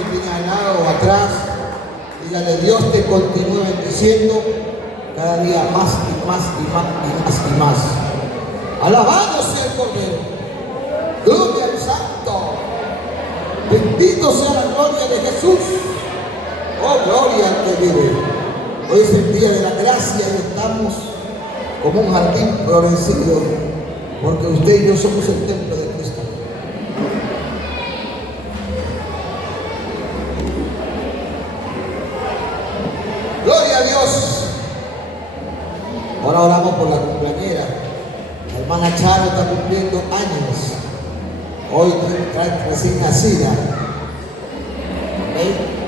que tiene al lado o atrás, dígale: Dios te continúe bendiciendo cada día más y más y más y más y más. Alabado sea el Cordero. Gloria al Santo. Bendito sea la gloria de Jesús. Oh, gloria al que vive. Hoy es el día de la gracia y estamos como un jardín florecido, porque usted y yo somos el templo de Cristo. Gloria a Dios. Ahora oramos por la cumpleañera. La hermana Charo está cumpliendo años. Hoy trae recién nacida. ¿Ven?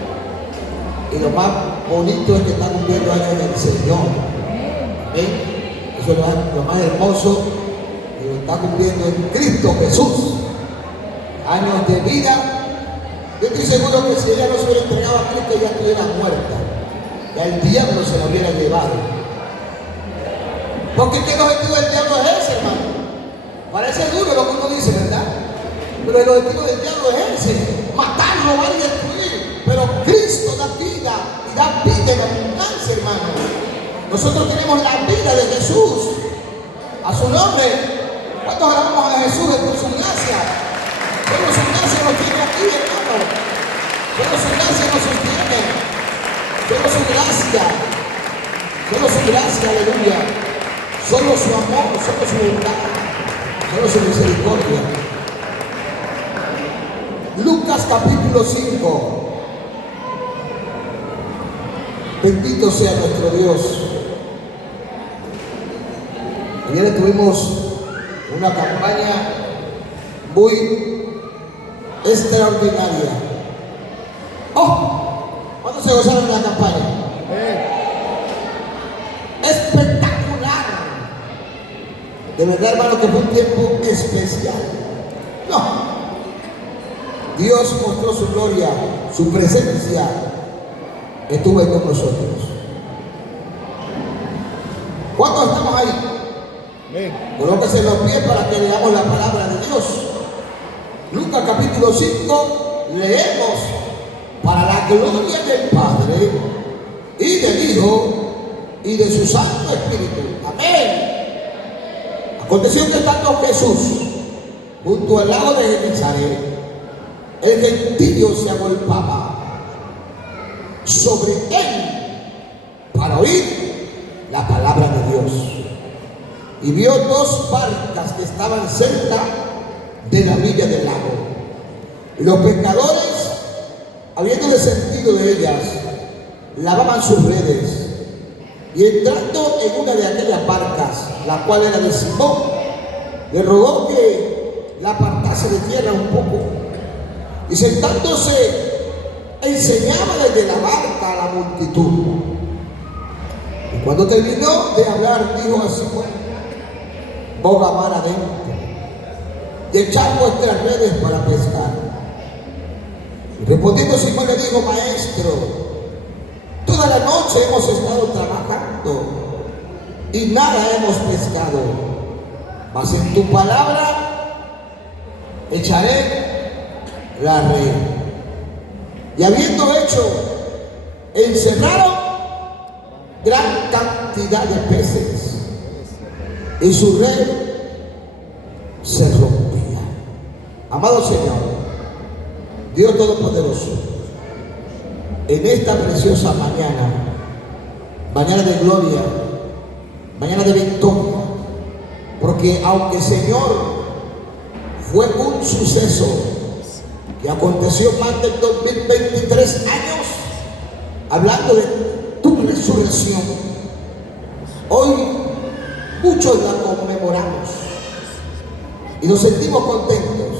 Y lo más bonito es que está cumpliendo años del Señor. ¿Ven? Eso es lo más hermoso, que lo está cumpliendo en Cristo Jesús. Años de vida. Yo estoy seguro que si ella no se hubiera entregado a Cristo, ya estuviera muerta. Ya el diablo se la hubiera llevado. Porque el objetivo del diablo es ese, hermano. Parece duro lo que uno dice, ¿verdad? Pero el objetivo del diablo es ese: matar, robar y destruir. Pero Cristo da vida y da vida en abundancia, hermano. Nosotros tenemos la vida de Jesús. A su nombre. ¿Cuántos alabamos a Jesús por su gracia? Solo su gracia nos tiene aquí, hermano. Solo su gracia nos sostiene. Solo su gracia. Solo su gracia, aleluya. Solo su amor, solo su bondad, solo su misericordia. Lucas capítulo 5. Bendito sea nuestro Dios. Ayer tuvimos una campaña muy extraordinaria. ¡Oh! ¿Cuántos se gozaron de la campaña? Espectacular. De verdad, hermano, que fue un tiempo especial. No. Dios mostró su gloria, su presencia estuvo ahí con nosotros. ¿Cuántos estamos ahí? Colóquese los pies para que leamos la palabra de Dios. Lucas capítulo 5, leemos: para la gloria del Padre y del Hijo y de su Santo Espíritu. Amén. Aconteció que estando Jesús junto al lago de Genezaret, el gentío se agolpaba sobre él para oír la palabra de Dios. Y vio dos barcas que estaban cerca de la orilla del lago. Y los pescadores, habiendo descendido de ellas, lavaban sus redes. Y entrando en una de aquellas barcas, la cual era de Simón, le rogó que la apartase de tierra un poco. Y sentándose, enseñaba desde la barca a la multitud. Y cuando terminó de hablar, dijo a Simón: boga mar adentro y echad vuestras redes para pescar. Y respondiendo Simón le dijo: Maestro, toda la noche hemos estado trabajando y nada hemos pescado, mas en tu palabra echaré la red. Y habiendo hecho, encerraron gran cantidad de peces y su red se rompía. Amado Señor, Dios Todopoderoso, en esta preciosa mañana, mañana de gloria, mañana de victoria, porque aunque, Señor, fue un suceso que aconteció más de 2023 años, hablando de tu resurrección, hoy muchos la conmemoramos y nos sentimos contentos,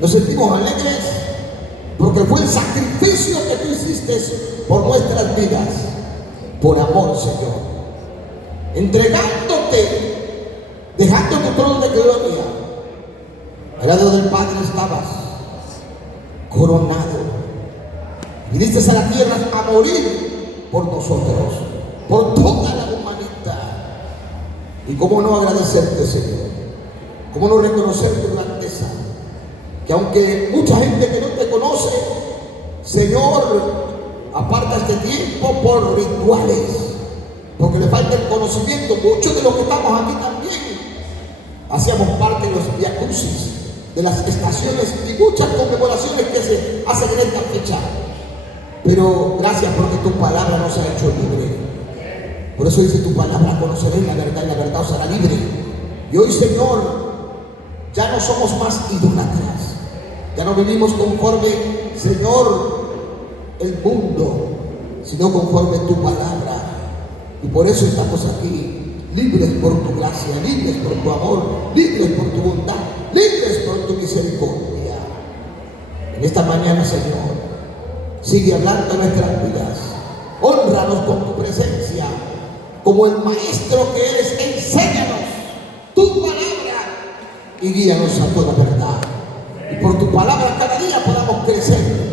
nos sentimos alegres, porque fue el sacrificio que tú hiciste por nuestras vidas, por amor, Señor, entregándote, dejando tu trono de gloria. Al lado del Padre estabas coronado, viniste a la tierra a morir por nosotros, por toda la humanidad. Y cómo no agradecerte, Señor, cómo no reconocer tu grandeza, que aunque mucha gente que no te conoce Señor, aparta este tiempo por rituales, porque le falta el conocimiento. Muchos de los que estamos aquí también hacíamos parte de los viacrucis, de las estaciones y muchas conmemoraciones que se hacen en esta fecha. Pero gracias porque tu palabra nos ha hecho libre. Por eso dice tu palabra: conoceréis la verdad y la verdad os hará libre. Y hoy, Señor, ya no somos más idólatras, ya no vivimos conforme, Señor, el mundo, sino conforme tu palabra. Y por eso estamos aquí, libres por tu gracia, libres por tu amor, libres por tu bondad, libres por tu misericordia. En esta mañana, Señor, sigue hablando en nuestras vidas. Hónranos con tu presencia, como el maestro que eres. Enséñanos tu palabra y guíanos a toda verdad. Y por tu palabra cada día podamos crecer,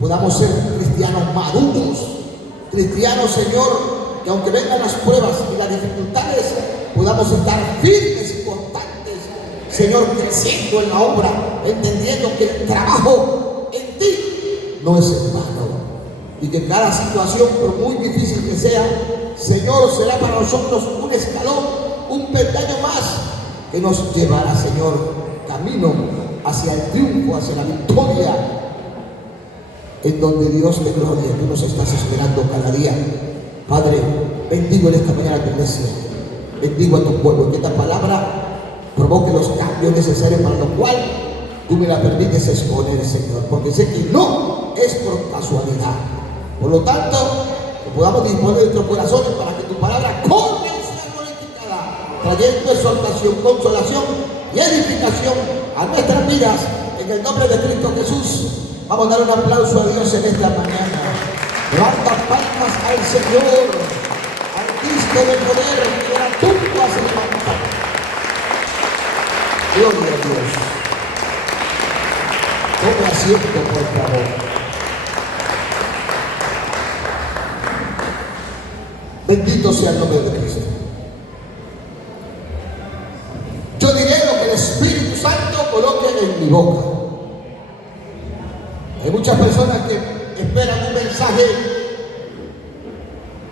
podamos ser cristianos maduros, cristianos, Señor, que aunque vengan las pruebas y las dificultades, podamos estar firmes y constantes, Señor, creciendo en la obra, entendiendo que el trabajo en ti no es en vano, y que cada situación, por muy difícil que sea, Señor, será para nosotros un escalón, un peldaño más que nos llevará, Señor, camino hacia el triunfo, hacia la victoria, en donde Dios de gloria, tú nos estás esperando cada día. Padre, bendigo en esta mañana a tu iglesia, bendigo a tu pueblo, que esta palabra provoque los cambios necesarios para lo cual tú me la permites exponer, Señor, porque sé que no es por casualidad. Por lo tanto, que podamos disponer de nuestros corazones para que tu palabra corra y sea glorificada, trayendo exhortación, consolación y edificación a nuestras vidas, en el nombre de Cristo Jesús. Vamos a dar un aplauso a Dios en esta mañana. Levanta palmas al Señor, al Cristo de poder, que de la tumba se levanta. Gloria a Dios. Tome asiento, por favor. Bendito sea el nombre de Cristo. Yo diré lo que el Espíritu Santo coloque en mi boca. Hay muchas personas que esperan un mensaje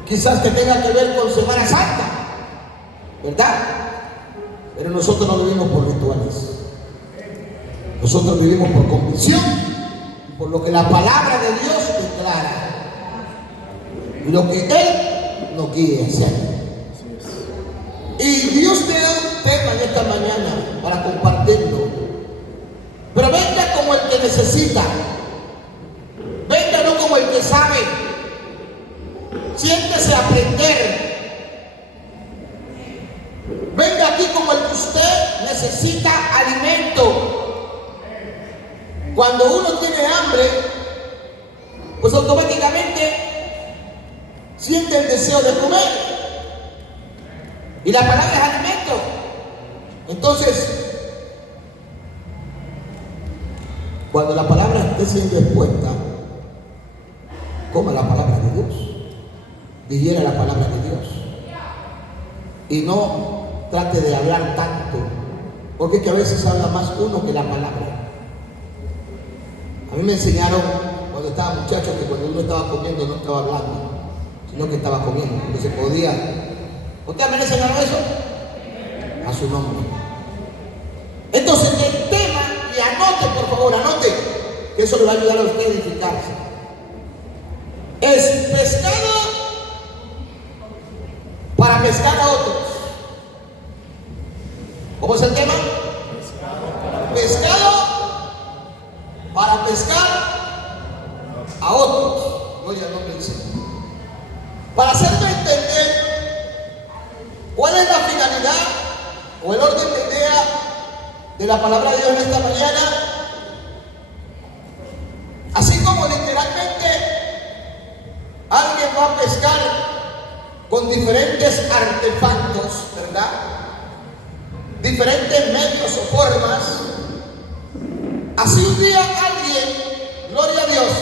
quizás que tenga que ver con Semana Santa, ¿verdad? Pero nosotros no vivimos por rituales. Nosotros vivimos por convicción, por lo que la palabra de Dios declara y lo que Él nos quiere hacer. Y Dios te da un tema en esta mañana para compartirlo. Pero venga como el que necesita. Venga no como el que sabe. Siéntese a aprender. Venga aquí como el que usted necesita alimento. Cuando uno tiene hambre, pues automáticamente siente el deseo de comer. Y la palabra es alimento. Entonces, cuando la palabra esté siendo expuesta, coma la palabra de Dios, digiera la palabra de Dios y no trate de hablar tanto, porque es que a veces habla más uno que la palabra. A mí me enseñaron cuando estaba muchacho que cuando uno estaba comiendo no estaba hablando, sino que estaba comiendo, que se podía. ¿Ustedes me enseñaron eso? A su nombre. Entonces el tema, y anote, por favor, anote, que eso le va a ayudar a usted a edificarse. Es pescado para pescar a otros. ¿Cómo es el tema? Pescado para pescar a otros. Oye, no me dice. Para hacerme entender cuál es la finalidad o el orden de idea de la palabra de Dios en esta mañana, así como literalmente alguien va a pescar con diferentes artefactos, ¿verdad? Diferentes medios o formas. Así un día alguien, gloria a Dios,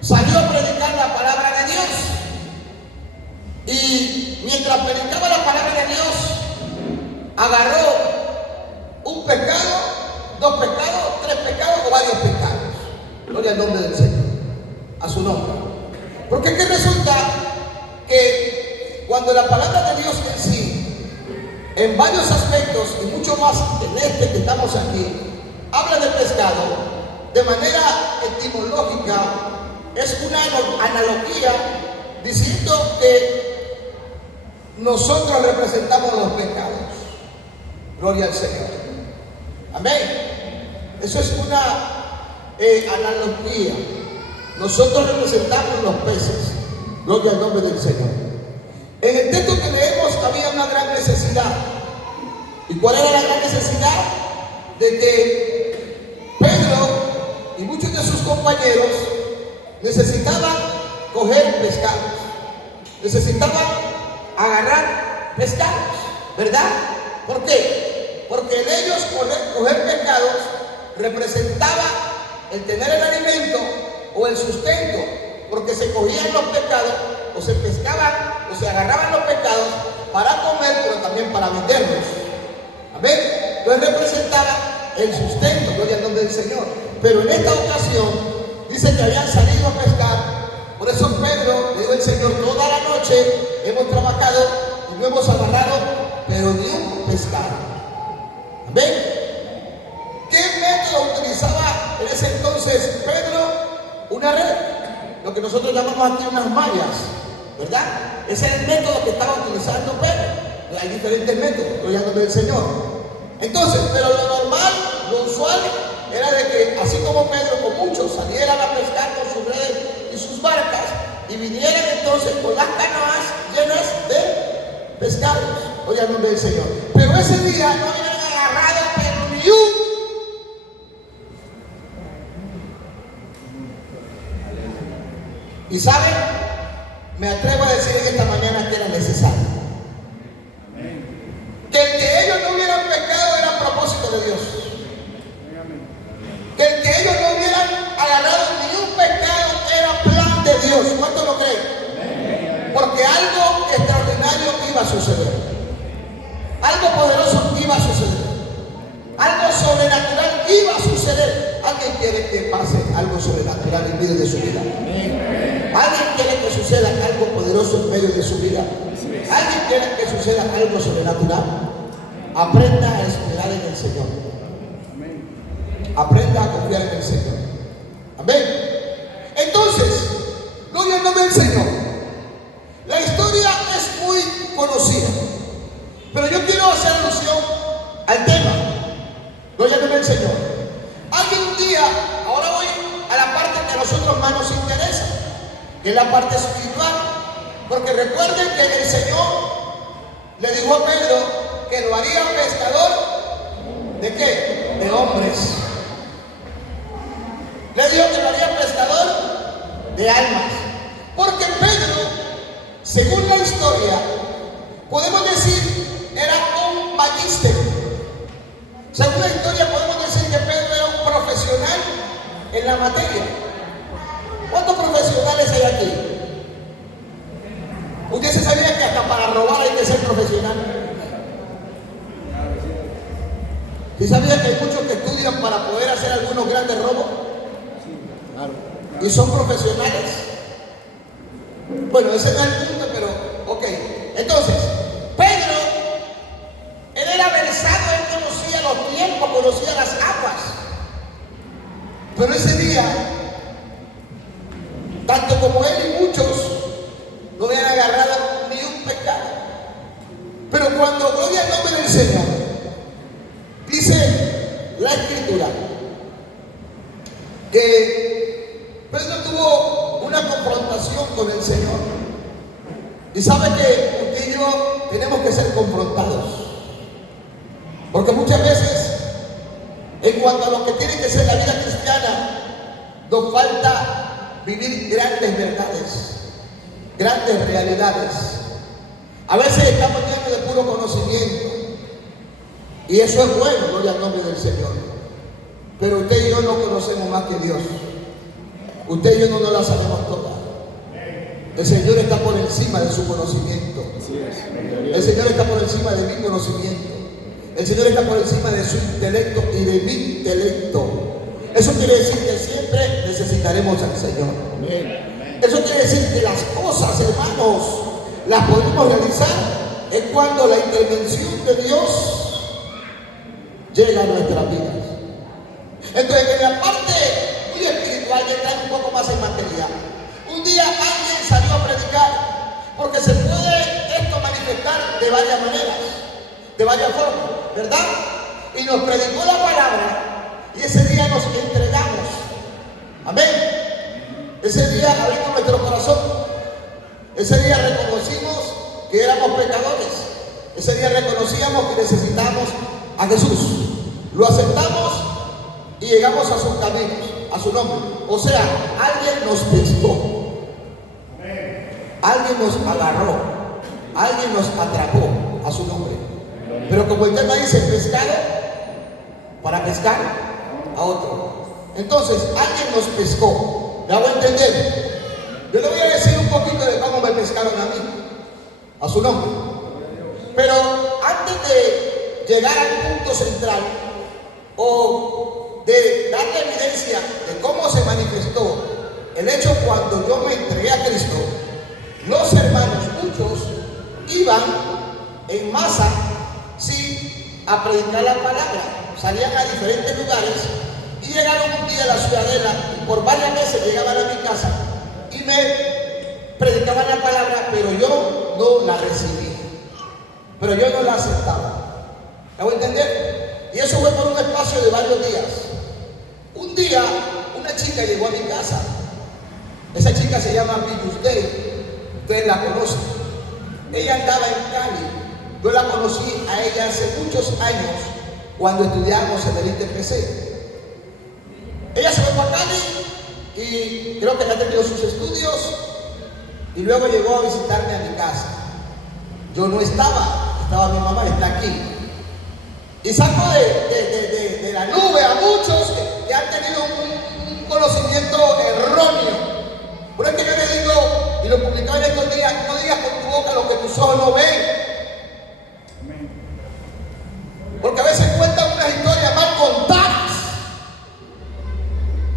salió a predicar la palabra de Dios. Y mientras predicaba la palabra de Dios, agarró un pecado, dos pecados, tres pecados o varios pecados. Gloria al nombre del Señor. a su nombre. Porque es que resulta que cuando la palabra de Dios en sí, en varios aspectos y mucho más en este que estamos aquí, habla del pescado, de manera etimológica, es una analogía diciendo que nosotros representamos los pecados. Gloria al Señor. Amén. Eso es una analogía. Nosotros representamos los peces. Gloria al nombre del Señor. En el texto que leemos había una gran necesidad. ¿Y cuál era la gran necesidad? De que Pedro y muchos de sus compañeros necesitaban coger pescados. Necesitaban agarrar pescados, ¿verdad? ¿Por qué? Porque en ellos coger pescados representaba el tener el alimento o el sustento, porque se cogían los pescados o se pescaban o se agarraban los pescados para comer, pero también para venderlos. Amén. Entonces representaba el sustento, gloria al nombre del Señor. Pero en esta ocasión dice que habían salido a pescar. Por eso Pedro le dijo al Señor: toda la noche hemos trabajado y no hemos agarrado pero ni un pescado. Amén. ¿Qué método utilizaba en ese entonces Pedro? Una red, lo que nosotros llamamos aquí unas mallas, ¿verdad? Ese es el método que estaba utilizando Pedro. Hay diferentes métodos, gloria al nombre del Señor. Entonces, pero lo normal, lo usual, era de que así como Pedro con muchos salieran a pescar con sus redes y sus barcas y vinieran entonces con las canoas llenas de pescados, gloria al nombre del Señor. Pero ese día no habían agarrado pero ni un. Y saben, me atrevo a decir en esta mañana que era necesario. Que el que ellos no hubieran pecado era propósito de Dios. Que el que ellos no hubieran agarrado ni un pecado era plan de Dios. ¿Cuánto lo creen? Porque algo extraordinario iba a suceder. Algo poderoso iba a suceder. Algo sobrenatural iba a suceder. ¿Alguien quiere que pase algo sobrenatural en medio de su vida? ¿Alguien quiere que suceda algo poderoso en medio de su vida? ¿Alguien quiere que suceda algo sobrenatural? Aprenda a esperar en el Señor. Aprenda a confiar en el Señor. Amén. Entonces, gloria al nombre del Señor. La historia es muy conocida, pero yo quiero hacer alusión al tema. Gloria al nombre del Señor. Alguien un día, ahora voy a la parte que a nosotros más nos interesa, que es la parte espiritual, porque recuerden que el Señor le dijo a Pedro que lo haría pescador ¿de qué? De hombres. Le dijo que lo haría pescador de almas, porque Pedro, según la historia, podemos decir era un magíster. Según la historia podemos decir que Pedro era un profesional en la materia. ¿Cuántos profesionales hay aquí? ¿Usted se sabía que hasta para robar hay que ser profesional? ¿Sí sabía que hay muchos que estudian para poder hacer algunos grandes robos? Y son profesionales. Bueno, ese no es el punto, pero ok. Entonces, Pedro, él era versado, él conocía los tiempos, conocía las aguas. Pero ese día, tanto como él y muchos no habían agarrado ni un pecado. Pero cuando gloria al nombre del Señor, dice la Escritura que Pedro tuvo una confrontación con el Señor. Y sabe que usted y yo tenemos que ser confrontados, porque muchas veces en cuanto a lo que tiene que ser la vida cristiana, nos falta vivir grandes verdades, grandes realidades. A veces estamos llenos de puro conocimiento, y eso es bueno, gloria al nombre del Señor. Pero usted y yo no conocemos más que Dios. Usted y yo no la sabemos todas. El Señor está por encima de su conocimiento. El Señor está por encima de mi conocimiento. El Señor está por encima de su intelecto y de mi intelecto. Eso quiere decir que siempre necesitaremos al Señor. Eso quiere decir que las cosas, hermanos, las podemos realizar es cuando la intervención de Dios llega a nuestras vidas. Entonces, en la parte muy espiritual, ya entrar un poco más en materia. Un día alguien salió a predicar, porque se puede esto manifestar de varias maneras, de varias formas, ¿verdad? Y nos predicó la palabra, y ese día nos entregamos. Amén. Ese día abrimos nuestro corazón. Ese día reconocimos que éramos pecadores. Ese día reconocíamos que necesitábamos a Jesús. Lo aceptamos y llegamos a sus caminos, a su nombre. O sea, alguien nos pescó. Alguien nos agarró. Alguien nos atrapó a su nombre. Pero como el tema dice, pescado para pescar a otro. Entonces, alguien nos pescó. ¿Me hago entender? Yo le voy a decir un poquito de cómo me pescaron a mí, a su nombre. Pero antes de llegar al punto central o de darle evidencia de cómo se manifestó el hecho cuando yo me entregué a Cristo, los hermanos, muchos, iban en masa, sí, a predicar la palabra. Salían a diferentes lugares y llegaron un día a la Ciudadela, y por varias veces llegaban a mi casa y me predicaban la palabra, pero yo no la recibí, pero yo no la aceptaba. ¿Me voy a entender? Y eso fue por un espacio de varios días. Un día, una chica llegó a mi casa. Esa chica se llama Villus Day. Ustedes la conocen. Ella andaba en Cali. Yo la conocí a ella hace muchos años, cuando estudiábamos en el ITPC. Ella se fue para Cali y creo que ya terminó sus estudios y luego llegó a visitarme a mi casa. Yo no estaba mi mamá, está aquí. Y saco de la nube a muchos que han tenido un conocimiento erróneo. Por eso que yo le digo, y lo publicaba en estos días, no digas con tu boca lo que tus ojos no ven. Porque a veces cuentan unas historias mal contadas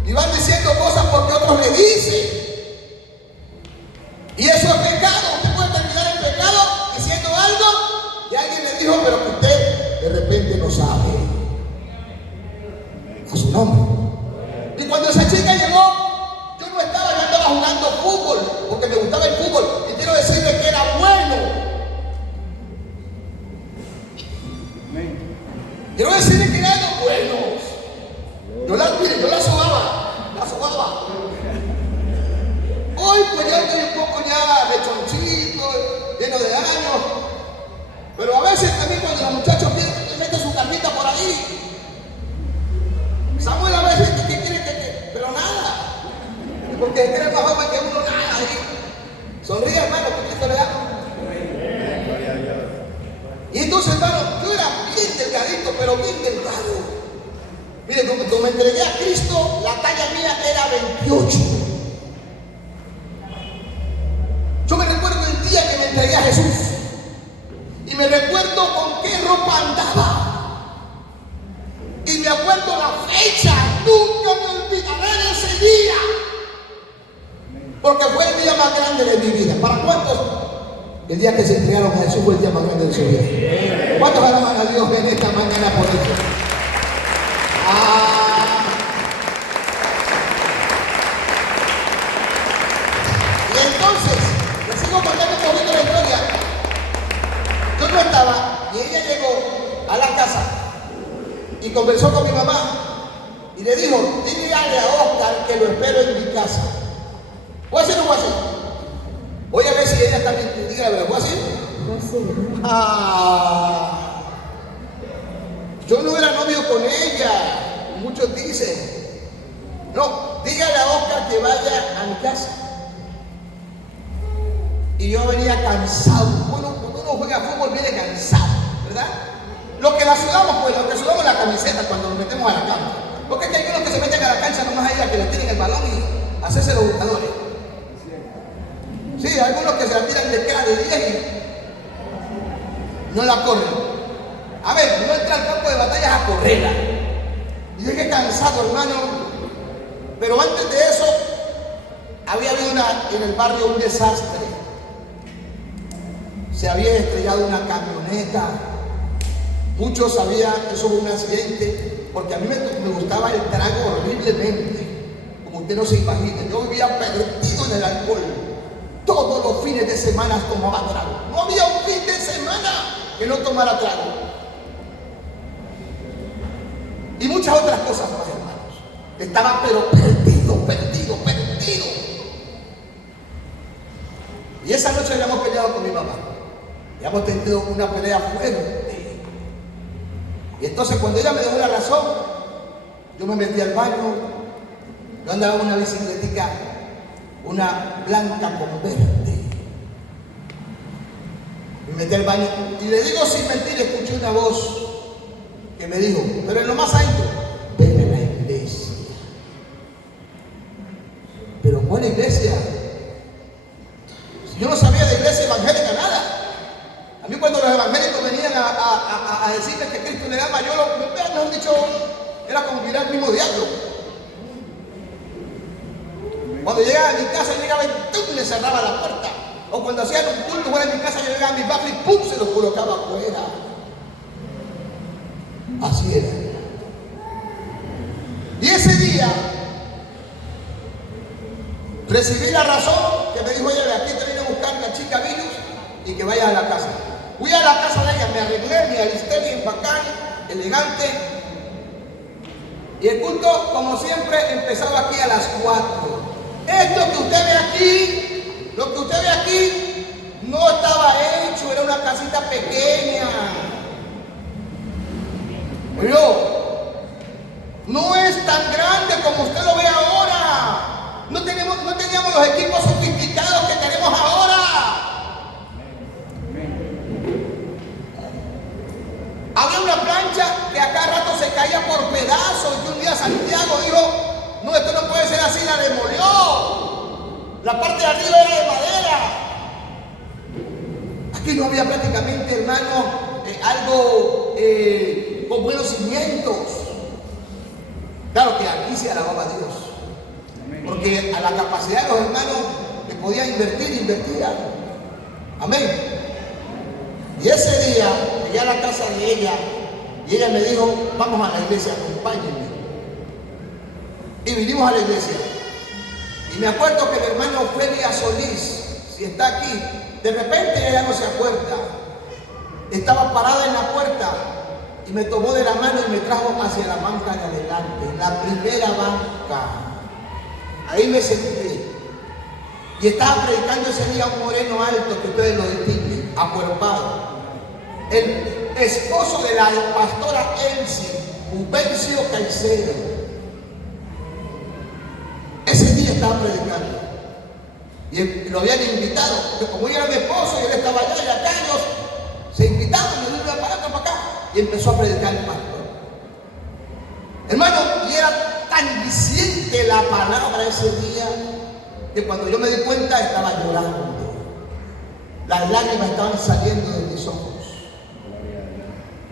y van diciendo cosas porque otros le dicen. Y eso es pecado. Usted puede terminar en pecado diciendo algo y alguien le dijo, pero que usted de repente no sabe. A su nombre. Y cuando esa chica llegó, yo no estaba, yo andaba jugando fútbol, porque me gustaba el fútbol. Y quiero decirle que era bueno. Quiero decirle que eran buenos. Yo la sobaba. Hoy pues ya estoy un poco ya rechonchito, lleno de años. Pero a veces también cuando los muchachos le meten su carnita por ahí. Samuel a veces que quiere que, pero nada. Porque cree más joven que uno, nada. Sonríe, hermano, porque esto le da. Y entonces, hermano, yo era bien delgadito, pero bien delgado. Mire, cuando me entregué a Cristo, la talla mía era 28. Yo me recuerdo el día que me entregué a Jesús. Y me recuerdo con qué ropa andaba. Y me acuerdo la fecha. Nunca me olvidaré de ese día. Porque fue el día más grande de mi vida. ¿Para cuántos? El día que se entregaron a Jesús fue el día más grande de su vida. ¿Cuántos alaban a Dios en esta mañana por eso? Y entonces, les sigo contando un poquito la historia. Yo no estaba y ella llegó a la casa y conversó con mi mamá y le dijo, dile a Oscar que lo espero en mi casa. ¿Voy a hacer o no voy a hacer? Voy a ver si ella también diga la verdad. ¿Voy a hacer? Yo no era novio con ella. Muchos dicen. No, dígale a Oscar que vaya a mi casa. Y yo venía cansado. Bueno, cuando uno juega fútbol viene cansado, ¿verdad? Lo que la sudamos, pues, lo que sudamos la camiseta cuando nos metemos a la cama. Porque es que hay unos que se meten a la cancha nomás ahí a que le tiren el balón y hacerse los buscadores. Sí, hay algunos que se la tiran de cara de 10 y no la corren. A ver, no entra al campo de batallas a correrla. Y llegué cansado, hermano. Pero antes de eso, había habido en el barrio un desastre. Se había estrellado una camioneta. Muchos sabían que eso fue un accidente, porque a mí me gustaba el trago horriblemente, como usted no se imagina. Yo vivía perdido en el alcohol. Todos los fines de semana tomaba trago. No había un fin de semana que no tomara trago. Y muchas otras cosas más, hermanos. Estaba pero perdido. Y esa noche habíamos peleado con mi mamá. Habíamos tenido una pelea fuerte. Y entonces cuando ella me dejó la razón, yo me metí al baño. Yo andaba en una bicicletica, una blanca con verde. Me metí al baño y le digo sin mentir, escuché una voz que me dijo, pero en lo más alto, ven a la iglesia. ¿Pero cuál iglesia? Si yo no sabía de iglesia evangélica nada. A mí cuando los evangélicos venían a decirme que Cristo le ama, me han dicho, era como mirar al mismo diablo. Cuando llegaba a mi casa, llegaba y ¡tum! Le cerraba la puerta. O cuando hacían un culto fuera de mi casa, yo llegaba a mi bafle y ¡pum! Se los colocaba afuera. Así era. Y ese día recibí la razón que me dijo ella: de aquí te vine a buscar la chica Virus y que vayas a la casa. Fui a la casa de ella, me arreglé, me alisté bien bacán, elegante. Y el culto, como siempre, empezaba aquí a las 4. Esto que usted ve aquí, lo que usted ve aquí, no estaba hecho, era una casita pequeña. Pero no es tan grande como usted lo ve ahora. No teníamos los equipos sofisticados que tenemos ahora. Había una plancha que a cada rato se caía por pedazos. Y un día Santiago dijo: no, esto no puede ser así, la demolió. La parte de arriba era de madera. Aquí no había prácticamente, hermano, algo con buenos cimientos. Claro que aquí se alababa a Dios, porque a la capacidad de los hermanos que podían invertir algo. Amén. Y ese día llegué a la casa de ella y ella me dijo: vamos a la iglesia, acompáñenme. Y vinimos a la iglesia. Y me acuerdo que el hermano Ofelia Solís, si está aquí, de repente ella no se acuerda. Estaba parada en la puerta y me tomó de la mano y me trajo hacia la banca de adelante, la primera banca. Ahí me senté. Y estaba predicando ese día un moreno alto que ustedes lo distinguen, acuerpado. El esposo de la pastora Elsie, Ubencio Caicedo. Ese día estaba predicando. Y lo habían invitado, porque como yo era mi esposo y él estaba allá y acá, ellos se invitaban, y yo iba para acá. Y empezó a predicar el pastor. Hermano, y era tan diciente la palabra ese día, que cuando yo me di cuenta estaba llorando. Las lágrimas estaban saliendo de mis ojos.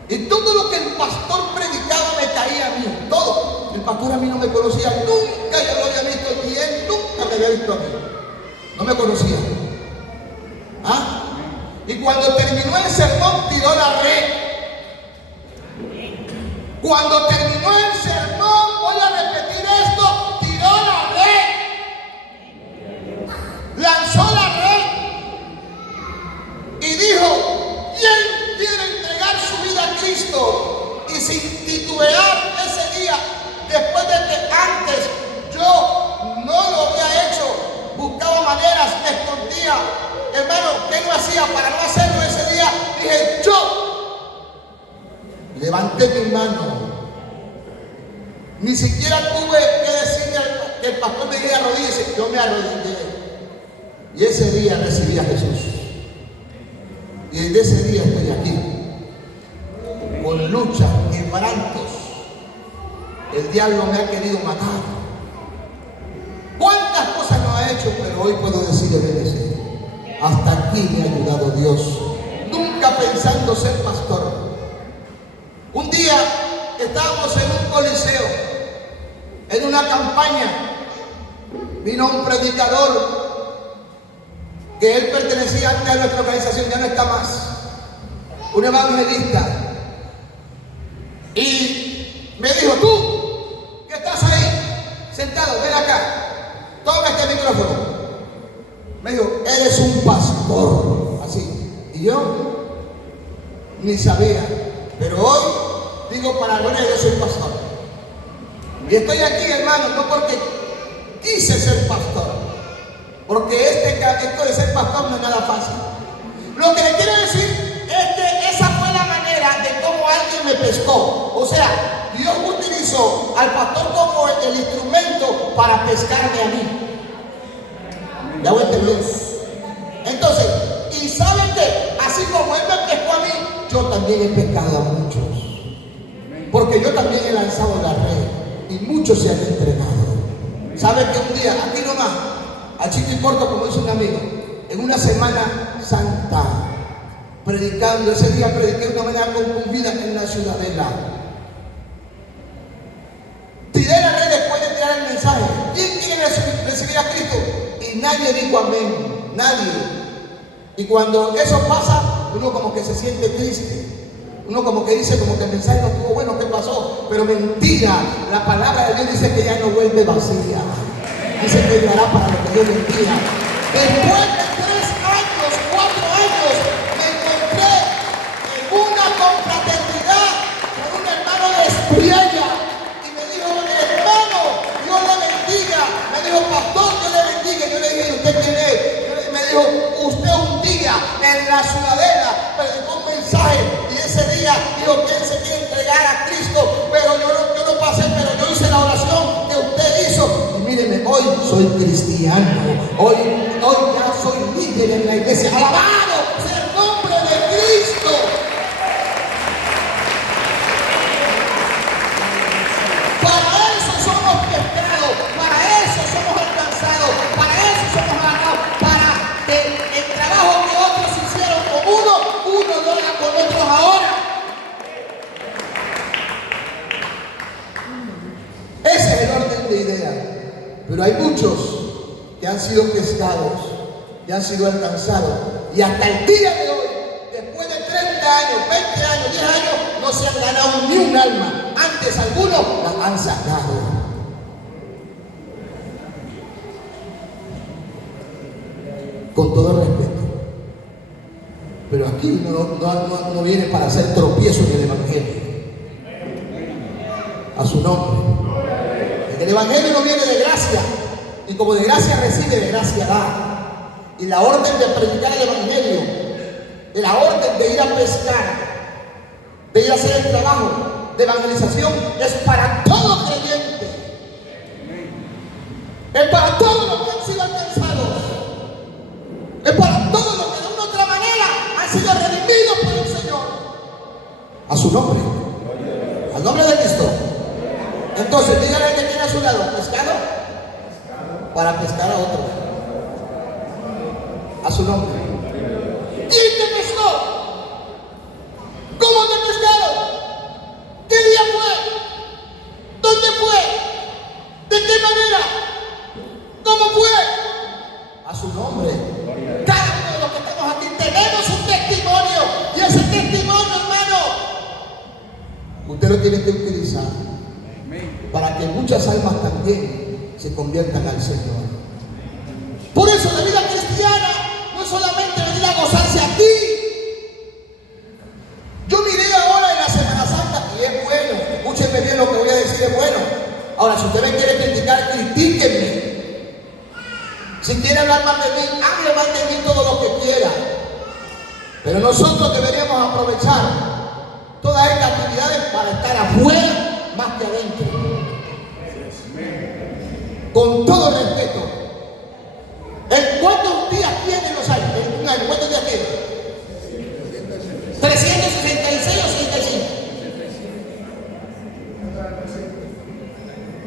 Y todo lo que el pastor predicaba me caía a mí, todo. El pastor a mí no me conocía, nunca yo lo había visto, y él nunca me había visto a mí. No me conocía. ¿Ah? Y cuando terminó el sermón, tiró la red. Cuando terminó el sermón, voy a repetir esto, tiró la red. Lanzó la red. Y dijo: ¿quién quiere entregar su vida a Cristo? Y sin titubear ese día, después de que antes yo no lo había hecho, buscaba maneras, me escondía. Hermano, ¿qué no hacía para no hacerlo ese día? Dije: yo levanté mi mano. Ni siquiera tuve que decirle que el pastor me dijera arrodíllese. Yo me arrodillé. Y ese día recibí a Jesús. Y desde ese día estoy aquí, con lucha, quebrantos. El diablo me ha querido matar. ¿Cuántas cosas no ha hecho? Pero hoy puedo decirle: bendecido. Hasta aquí me ha ayudado Dios. Nunca pensando ser pastor. Un día estábamos en un coliseo, en una campaña, vino un predicador que él pertenecía antes a nuestra organización, ya no está más, un evangelista, y me dijo: tú que estás ahí sentado, ven acá, toma este micrófono. Me dijo: eres un pastor, así. Y yo ni sabía, pero hoy digo, para la gloria de Dios, soy pastor. Y estoy aquí, hermano, no porque quise ser pastor, porque esto de ser pastor no es nada fácil. Lo que le quiero decir es que esa fue la manera de cómo alguien me pescó. O sea, Dios utilizó al pastor como el instrumento para pescarme a mí. ¿Ya voy a entender? Entonces, ¿y saben qué? Así como Él me pescó a mí, yo también he pescado a muchos. Porque yo también he lanzado la red y muchos se han entregado. ¿Saben que un día, aquí nomás, a chico y corto, como dice un amigo, en una Semana Santa, predicando, ese día prediqué de una manera confundida en la Ciudadela. Tiré la red después de tirar el mensaje. ¿Quién quiere recibir a Cristo? Y nadie dijo amén, nadie. Y cuando eso pasa, uno como que se siente triste. Uno como que dice, como que el mensaje no estuvo bueno, ¿qué pasó? Pero mentira, la palabra de Dios dice que ya no vuelve vacía. Dice que dará para lo que Dios le pida. Después de 3 años, 4 años, me encontré en una confraternidad con un hermano de Espriella. Y me dijo: hermano, Dios le bendiga. Me dijo: pastor, Dios le bendiga. Yo le dije: ¿usted quién es? Me dijo: usted un día en la Ciudadela predicó un mensaje y ese día dijo que él se quiere entregar a Cristo, pero yo no pasé, pero yo hice la oración que usted hizo. Y mírenme, hoy soy cristiano, hoy ya soy líder en la iglesia. Alabado sea el nombre de Cristo. Para eso somos pescados, para eso somos alcanzados, para eso somos agarrados, para que el trabajo que otros hicieron con uno lo haga con otros ahora. Ese es el orden de ideas. Pero hay muchos que han sido pescados, que han sido alcanzados, y hasta el día de hoy, después de 30 años, 20 años, 10 años, no se han ganado ni un alma. Antes algunos las han sacado. Con todo respeto. Pero aquí no viene para hacer tropiezo en el Evangelio. A su nombre. El Evangelio no viene de gracia. Y como de gracia recibe, de gracia da. Y la orden de predicar el Evangelio, de la orden de ir a pescar, de ir a hacer el trabajo de evangelización, es para todo creyente. Es para todos los que han sido alcanzados. Es para todos los que de una u otra manera han sido redimidos por el Señor. A su nombre. Al nombre de Cristo. Entonces, díganle que tiene a su lado: pescado para pescar a otros. A su nombre. ¿Quién te pescó? ¿Cómo te pescaron? ¿Qué día fue? ¿Dónde fue? ¿De qué manera? ¿Cómo fue? A su nombre. Cada uno de los que estamos aquí tenemos un testimonio. Y ese testimonio, hermano, usted lo tiene que utilizar para que muchas almas también se conviertan al Señor. Por eso la vida cristiana no es solamente venir a gozarse aquí. Yo miré ahora en la Semana Santa y es bueno. Escúchenme bien lo que voy a decir, es bueno. Ahora, si usted me quiere criticar, critíquenme. Si quiere hablar mal de mí, hable mal de mí todo lo que quiera. Pero nosotros deberíamos aprovechar todas estas actividades para estar afuera más que adentro. Con todo respeto. ¿Cuántos días tienen los años? Un año, ¿cuántos días tienen? 366 o 65.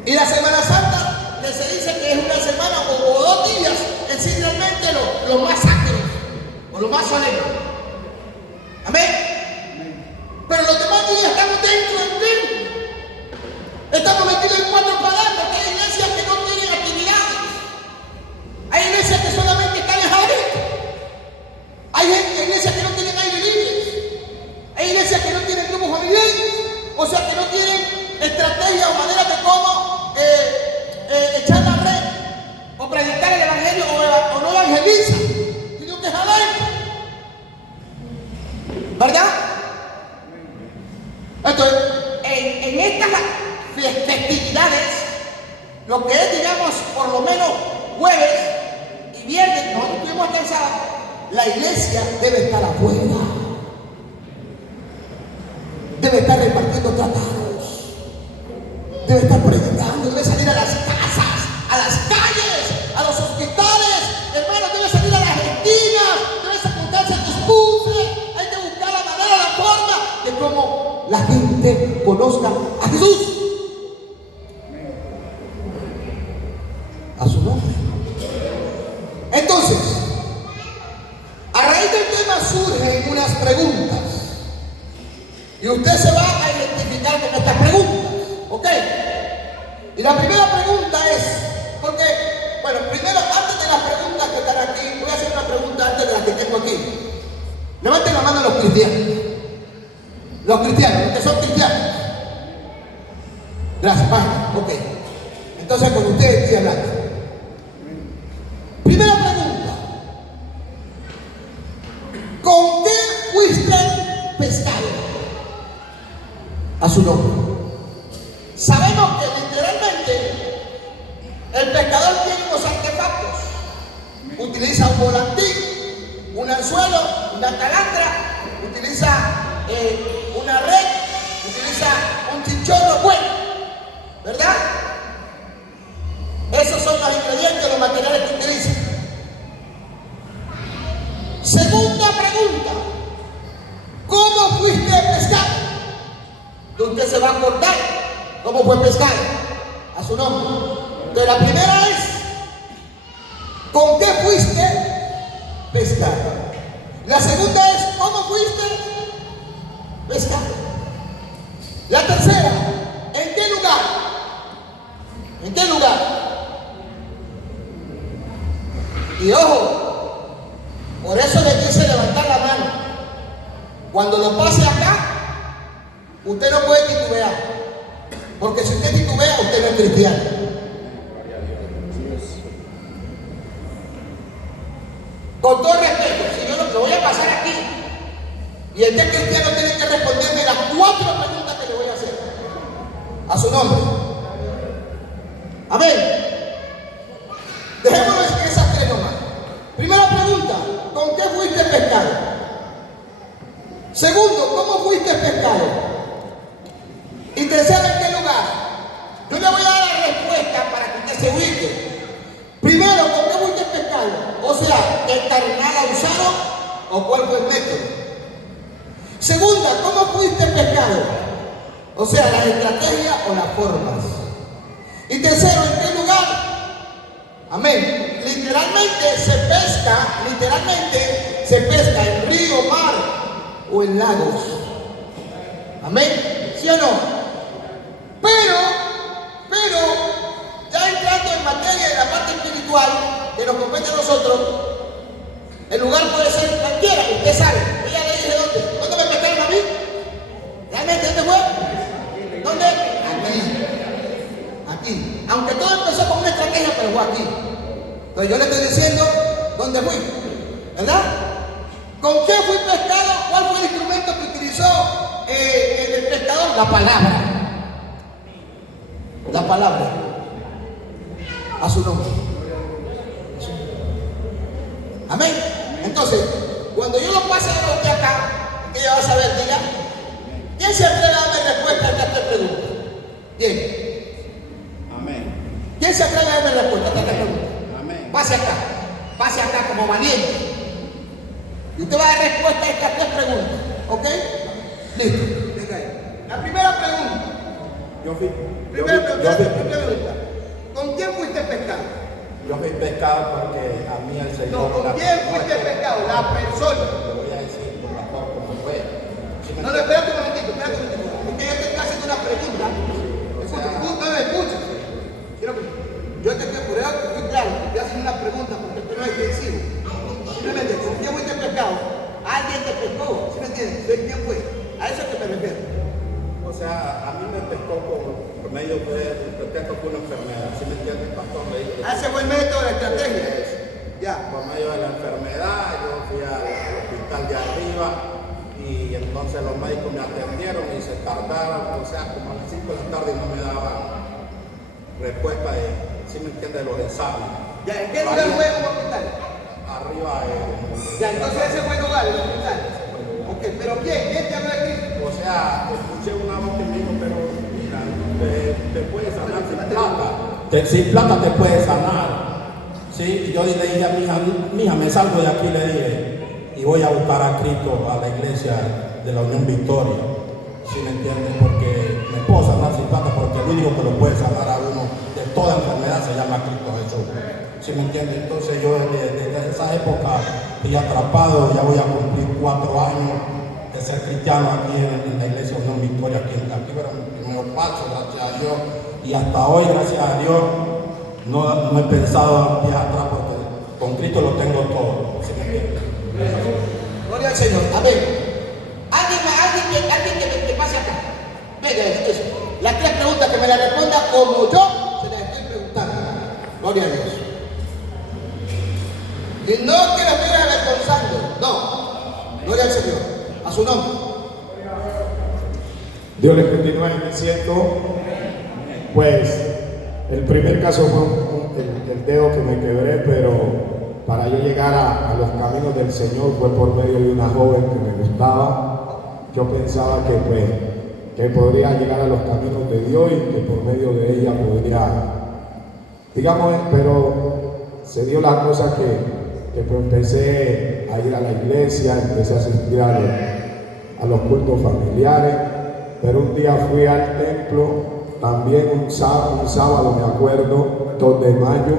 Y la Semana Santa, que se dice que es una semana o 2 días, es simplemente lo más sacro o lo más solemne. Amén. Pero los demás días estamos dentro del templo. Estamos metidos en 4 parámetros. Hay iglesias que no tienen actividades. jueves y viernes, nosotros estuvimos acá el sábado, la iglesia debe estar afuera. Debe estar repartiendo tratados. Debe estar predicando. Debe salir a las casas, a las calles, a los hospitales. Hermano, debe salir a las esquinas. Debe apuntarse a tus puzzles. Hay que buscar la manera, la forma de cómo la gente conozca a Jesús. A su nombre. Entonces, a raíz del tema surgen unas preguntas. Y usted se va a identificar con estas preguntas, ¿ok? Y la primera pregunta es, porque, bueno, primero, antes de las preguntas que están aquí, voy a hacer una pregunta antes de las que tengo aquí. Levanten la mano los cristianos. Los cristianos, los que son cristianos. Gracias, página, ok. Entonces, con ustedes estoy hablando. Primera pregunta. ¿Con qué fuiste pescado? A su nombre. Sabemos que literalmente el pescador tiene unos artefactos. Utiliza un volantín, un anzuelo, una calandra, utiliza una red, utiliza un chinchorro bueno, ¿verdad? Esos son los ingredientes, los materiales que utiliza. Segunda pregunta. ¿Cómo fuiste pescado? Usted se va a acordar cómo fue pescado, a su nombre. Entonces la primera es, ¿con qué fuiste pescado? La segunda es, ¿cómo fuiste pescado? La tercera, ¿en qué lugar? ¿En qué lugar? Y ojo, por eso le quise levantar la mano. Cuando lo pase acá, usted no puede titubear, porque si usted titubea, usted no es cristiano. Con todo respeto, si yo lo voy a pasar aquí, y el que es cristiano tiene que responderme las 4 preguntas que le voy a hacer, a su nombre. Amén. Dejémonos en esas 3 nomás. Primera pregunta, ¿con qué fuiste pescado? Segundo, ¿cómo fuiste pescado? Y tercero, ¿en qué lugar? Yo le voy a dar la respuesta para que usted se ubique. Primero, ¿con qué fuiste pescado? O sea, ¿qué carnada usaron o cuál fue el método? Segunda, ¿cómo fuiste pescado? O sea, las estrategias o las formas. Y tercero, ¿en qué lugar? Amén. Literalmente se pesca en río, mar o en lagos. Amén. ¿Sí o no? Pero, ya entrando en materia de la parte espiritual que nos compete a nosotros, el lugar puede ser cualquiera, usted sabe. Yo ya le dije dónde me pescaron a mí. ¿Realmente dónde fue? ¿Dónde? Aquí. Aunque todo empezó con una estrategia, pero fue aquí. Entonces yo le estoy diciendo dónde fui, ¿verdad? ¿Con qué fui pescado? ¿Cuál fue el instrumento que utilizó el pescador? La palabra. La palabra. A su nombre. Amén. Entonces, cuando yo lo pase a usted acá, que ya va a saber, diga, ¿quién se atreve a darme respuesta a esta pregunta? Bien. Amén. ¿Quién se atreve a darme respuesta a esta pregunta? Amén. Pase acá como valiente. Y usted va a dar respuesta a estas 3 preguntas. ¿Ok? Listo. Venga ahí. La primera pregunta. Primera pregunta. ¿Con quién fuiste pescado? Yo fui pescado porque a mí el Señor... No, ¿con quién fuiste pescado? La persona. Lo voy a decir por la forma como fue. No, espérate un momentito. Porque yo te estoy haciendo una pregunta. No me escuchas. Yo te estoy por eso, estoy claro. Te estoy haciendo una pregunta porque esto no es defensivo. Simplemente, ¿con quién fuiste pescado? Alguien te pescó. ¿Sí me entiendes? ¿Quién fue? A eso es que me refiero. O sea, a mí me pescó por medio de una enfermedad. ¿Sí me entiendes, pastor? Ese fue el método de la estrategia. Ya. Por medio de la enfermedad, yo fui al hospital de arriba y entonces los médicos me atendieron y se tardaron, o sea, como a las 5 de la tarde no me daban respuesta de, ¿sí me entiendes?, de los exámenes. Ya, ¿en qué lugar fue un hospital? Arriba. Ya, entonces ese fue el lugar, el hospital. Ok, pero ¿quién te habló de Cristo? O sea, escuché una voz que me dijo, pero mira, te puedes sanar sin plata. Sin plata te puedes sanar. Sí, y yo le dije a mi hija, mija, me salgo de aquí, le dije, y voy a buscar a Cristo a la iglesia de la Unión Victoria. ¿Sí me entienden? Porque me puedo sanar sin plata, porque el único que lo puede sanar a uno de toda enfermedad se llama Cristo Jesús. ¿Sí me entienden? Entonces yo desde esa época estoy atrapado, ya voy a cumplir 4 años de ser cristiano aquí en la iglesia Unión Victoria, aquí era mi primer paso, gracias a Dios, y hasta hoy, gracias a Dios, no he pensado dar pies atrás, porque con Cristo lo tengo todo. ¿Sí me entienden? Gloria al Señor. Amén. Alguien que pase acá. Venga, eso. Las 3 preguntas que me las responda como yo se las estoy preguntando. Gloria a Dios. Y no que lo estoy avergonzando. No. Gloria al Señor. A su nombre. Dios les continúe bendiciendo. Pues el primer caso fue el dedo que me quebré, pero para yo llegar a los caminos del Señor fue por medio de una joven que me gustaba. Yo pensaba que podría llegar a los caminos de Dios y que por medio de ella podría, digamos, pero se dio la cosa que pues empecé a ir a la iglesia, empecé a asistir a los cultos familiares, pero un día fui al templo, también un sábado me acuerdo, 2 de mayo,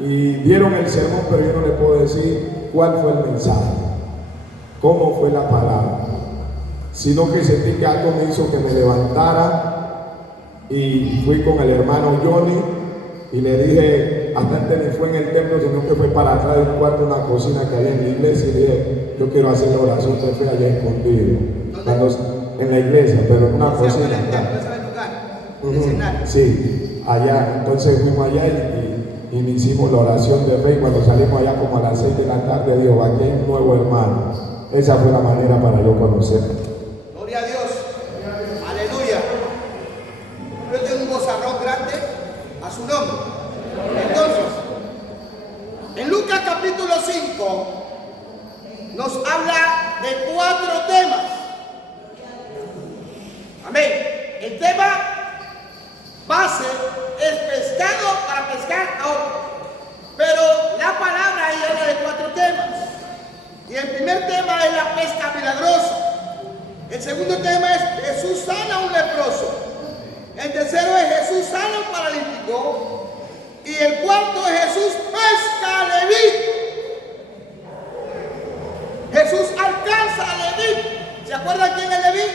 y dieron el sermón, pero yo no le puedo decir cuál fue el mensaje, cómo fue la palabra, sino que sentí que algo me hizo que me levantara y fui con el hermano Johnny y le dije, hasta antes ni fue en el templo, sino que fue para atrás del cuarto, una cocina que había en la iglesia, y le dije, yo quiero hacer la oración de fe allá escondido, en la iglesia, pero en una cocina. Sí, allá, entonces fuimos allá y hicimos la oración de fe, y cuando salimos allá como a las 6 de la tarde, dijo, aquí hay un nuevo hermano. Esa fue la manera para yo conocer. Gloria a Dios. Aleluya. Yo tengo un gozarrón grande a su nombre. Entonces, en Lucas capítulo 5 nos habla de 4 temas. Amén. El tema base es pescado para pescar a otro. Pero la palabra ahí habla de 4 temas. Y el primer tema es la pesca milagrosa. El segundo tema es Jesús sana a un leproso. El tercero es Jesús sana a un paralítico. Y el cuarto es Jesús pesca a Leví. Jesús alcanza a Leví. ¿Se acuerdan quién es Leví?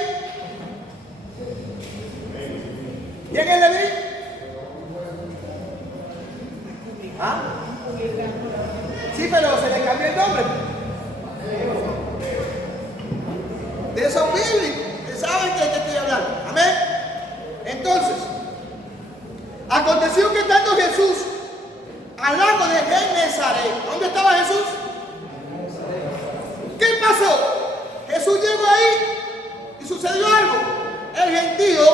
¿Quién es Leví? ¿Ah? Sí, pero se le cambió el nombre. De esos bíblicos, que saben de qué estoy hablando. Amén. Entonces, aconteció que estando Jesús al lago de Genesaret, ¿dónde estaba Jesús? ¿Qué pasó? Jesús llegó ahí y sucedió algo. El gentío,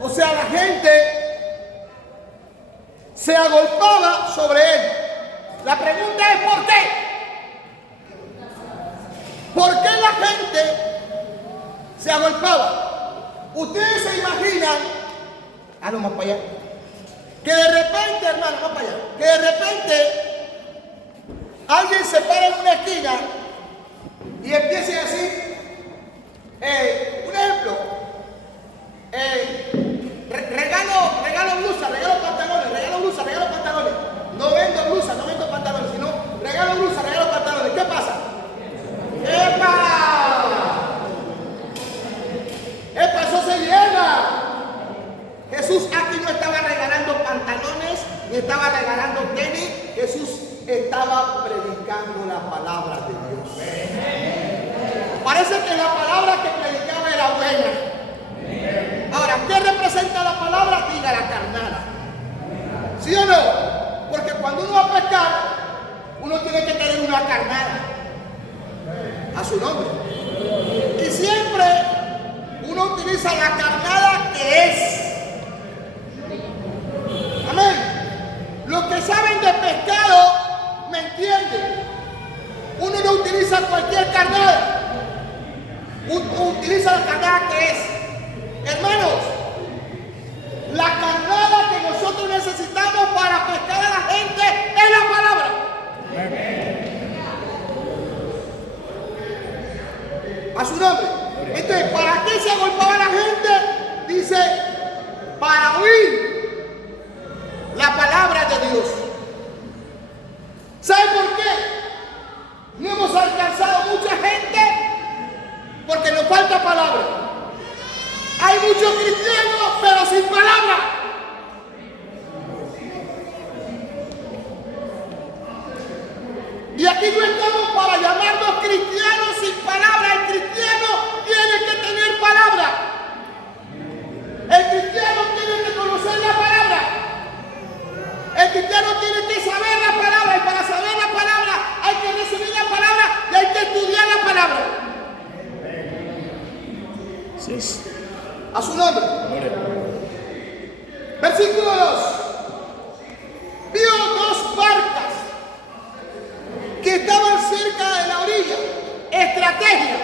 o sea, la gente se agolpaba sobre él. La pregunta es ¿por qué? ¿Por qué la gente se agolpaba? Ustedes se imaginan, no más para allá, que de repente, hermano, más para allá, que de repente alguien se para en una esquina y empiece a decir, un ejemplo, regalo blusa, regalo pantalones. No vendo blusa, no vendo pantalones, sino regalo blusa, regalo pantalones. ¿Qué pasa? ¡Epa! Eso se llena. Jesús aquí no estaba regalando pantalones ni estaba regalando tenis. Jesús estaba predicando la palabra de Dios. Parece que la palabra que predicaba era buena. Ahora, ¿qué representa la palabra? Diga la carnada. ¿Sí o no? Porque cuando uno va a pescar, uno tiene que tener una carnada a su nombre. Y siempre uno utiliza la carnada que es. Amén. que saben de pescado me entienden. Uno no utiliza cualquier carnada. Utiliza la carnada que es. Hermanos, la carnada que nosotros necesitamos para pescar a la gente es la palabra. A su nombre. Entonces, ¿para qué se agolpaba la gente? Dice, para oír la palabra de Dios. ¿Sabe por qué? No hemos alcanzado mucha gente porque nos falta palabra. Hay muchos cristianos pero sin palabra. Y aquí no estamos para llamarnos cristianos sin palabra. El cristiano tiene que tener palabra. El cristiano tiene que conocer la palabra. El cristiano tiene que saber la palabra. Y para saber la palabra hay que recibir la palabra y hay que estudiar la palabra. Sí. A su nombre. Versículo 2. Vio dos barcas que estaban cerca de la orilla. Estrategia.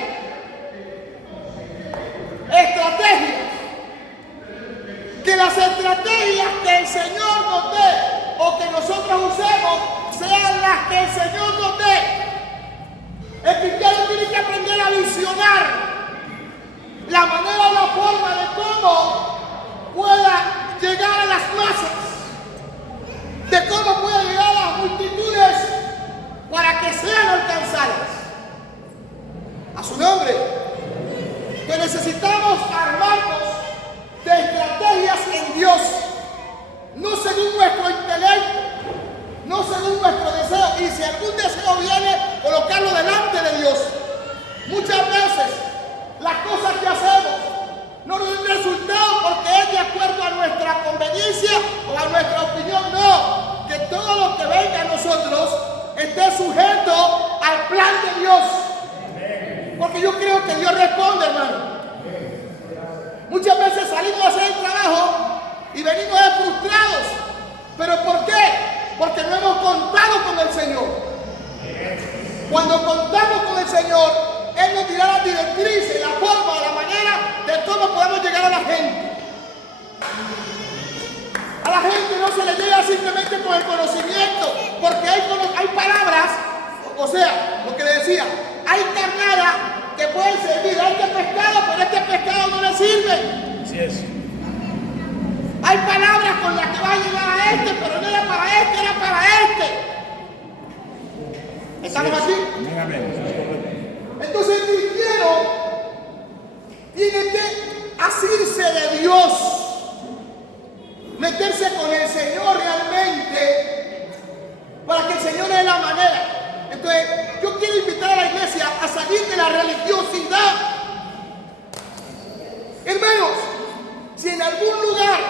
Que las estrategias que el Señor nos dé o que nosotros usemos sean las que el Señor nos dé. El cristiano tiene que aprender a visionar la manera o la forma de cómo pueda llegar a las masas, de cómo pueda llegar a las multitudes para que sean alcanzadas. A su nombre. Que necesitamos armarnos de estrategias en Dios, no según nuestro intelecto, no según nuestro deseo. Y si algún deseo viene, colocarlo delante de Dios. Muchas veces las cosas que hacemos no nos dan resultado porque es de acuerdo a nuestra conveniencia o a nuestra opinión. No, que todo lo que venga a nosotros esté sujeto al plan de Dios. Porque yo creo que Dios responde, hermano. Muchas veces salimos a hacer el trabajo y venimos frustrados. ¿Pero por qué? Porque no hemos contado con el Señor. Cuando contamos con el Señor, Él nos dirá las directrices, la forma, la manera de cómo podemos llegar a la gente. A la gente no se le llega simplemente con el conocimiento, porque hay palabras, o sea, lo que le decía, hay carnada que pueden servir a este pescado, pero este pescado no le sirve. Así es. Hay palabras con las que va a llegar a este, pero no era para este, era para este. ¿Estamos aquí? Amén. Entonces el cristiano tiene que asirse de Dios, meterse con el Señor realmente, para que el Señor dé la manera. Entonces, yo quiero invitar a la iglesia a salir de la religiosidad. Hermanos, si en algún lugar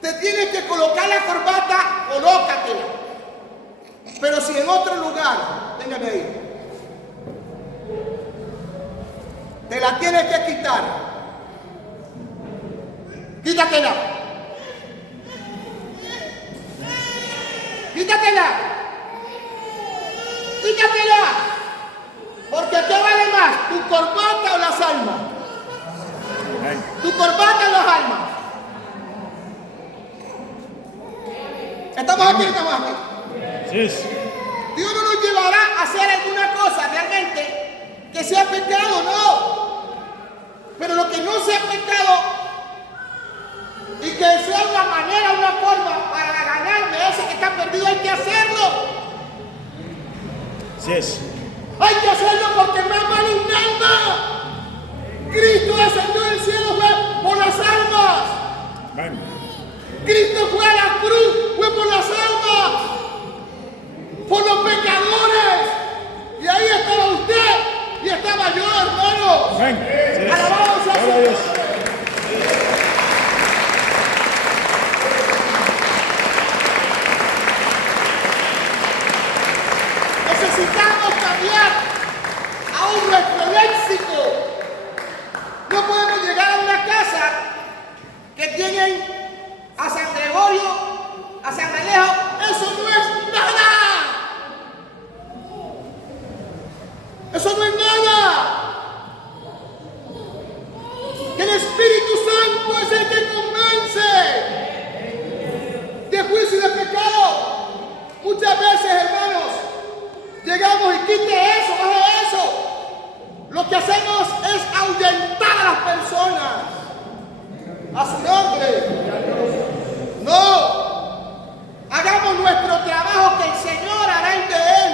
te tienes que colocar la corbata, colócatela. Pero si en otro lugar, téngame ahí, te la tienes que quitar, quítatela. Quítatela. Quítatela. Porque ¿qué vale más? ¿Tu corbata o las almas? ¿Tu corbata o las almas? ¿Estamos aquí o estamos aquí? Sí. Dios no nos llevará a hacer alguna cosa realmente que sea pecado, no. Pero lo que no sea pecado y que sea una manera, una forma para ganarme ese que está perdido, hay que hacerlo. Así es. Hay que hacerlo porque más vale un alma. Cristo descendió del cielo fue por las almas. Amén. Cristo fue a la cruz, fue por las almas, por los pecadores. Y ahí estaba usted y estaba yo, hermano. Amén. Así es. Alabado sea Gloria a Dios. Necesitamos cambiar aún nuestro léxico. No podemos llegar a una casa que tienen a San Gregorio, a San Alejo. Eso Muchas veces, hermanos, llegamos y quite eso, baje eso. Lo que hacemos es ahuyentar a las personas. A su nombre. No. Hagamos nuestro trabajo que el Señor hará el de Él.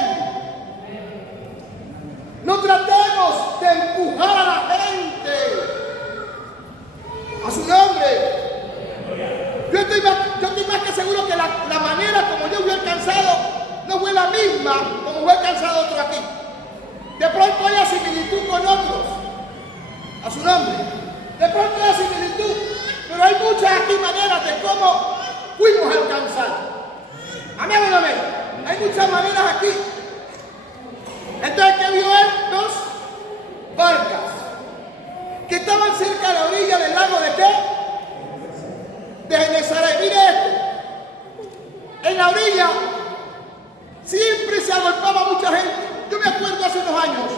No tratemos de empujar a la gente. A su nombre. Yo estoy más que seguro que la manera como yo fui alcanzado no fue la misma como fue alcanzado otro aquí. De pronto hay similitud con otros. A su nombre. De pronto hay similitud. Pero hay muchas aquí maneras de cómo fuimos alcanzados. Amén o no amén. Hay muchas maneras aquí. Entonces, ¿qué vio él? Dos barcas que estaban cerca de la orilla del lago de ¿qué? De Genesaret. Mire esto. En la orilla siempre se agolpaba mucha gente. Yo me acuerdo hace unos años,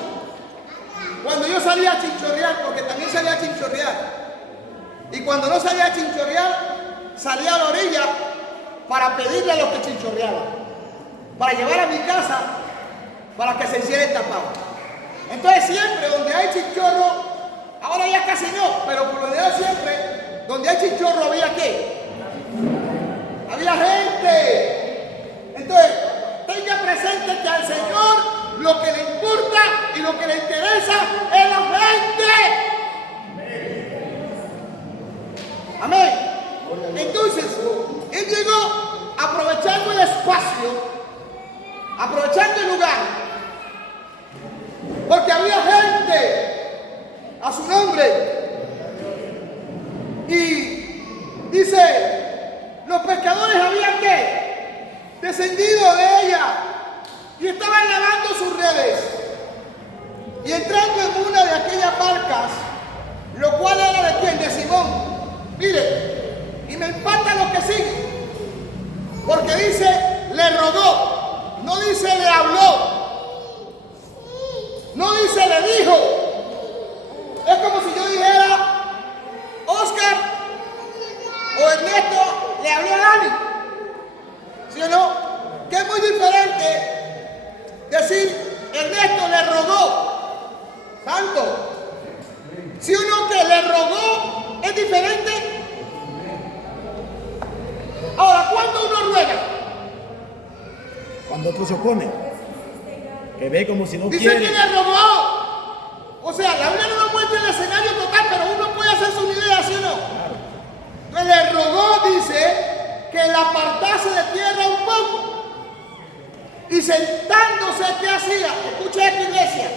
cuando yo salía a chinchorrear, porque también salía a chinchorrear. Y cuando no salía a chinchorrear, salía a la orilla para pedirle a los que chinchorreaban, para llevar a mi casa, para que se hiciera el tapado. Entonces siempre donde hay chinchorro, ahora ya casi no, pero por lo general siempre, donde hay chinchorro había ¿qué? Había gente. Entonces, tenga presente que al Señor lo que le importa y lo que le interesa es la gente. Amén. Entonces, él llegó aprovechando el espacio, aprovechando el lugar, porque había gente a su nombre. Y dice, los pescadores habían ¿qué? Descendido de ella y estaban lavando sus redes y entrando en una de aquellas barcas, lo cual era de quién, de Simón. Mire, y me impacta lo que sigue, porque dice le rogó, no dice le habló, no dice le dijo. Es como si yo dijera Oscar o Ernesto le habló a Dani, ¿sí o no? Que es muy diferente decir Ernesto le rogó, santo, ¿sí o no? Que le rogó es diferente. Ahora, ¿cuándo uno ruega? Cuando otro se opone, que ve como si no Dice quiere. que le rogó. O sea, la Biblia no nos muestra el escenario total, pero uno puede hacerse una idea, ¿sí o no? Entonces le rogó, dice, que la apartase de tierra un poco. Y sentándose, ¿qué hacía? Escucha esta iglesia.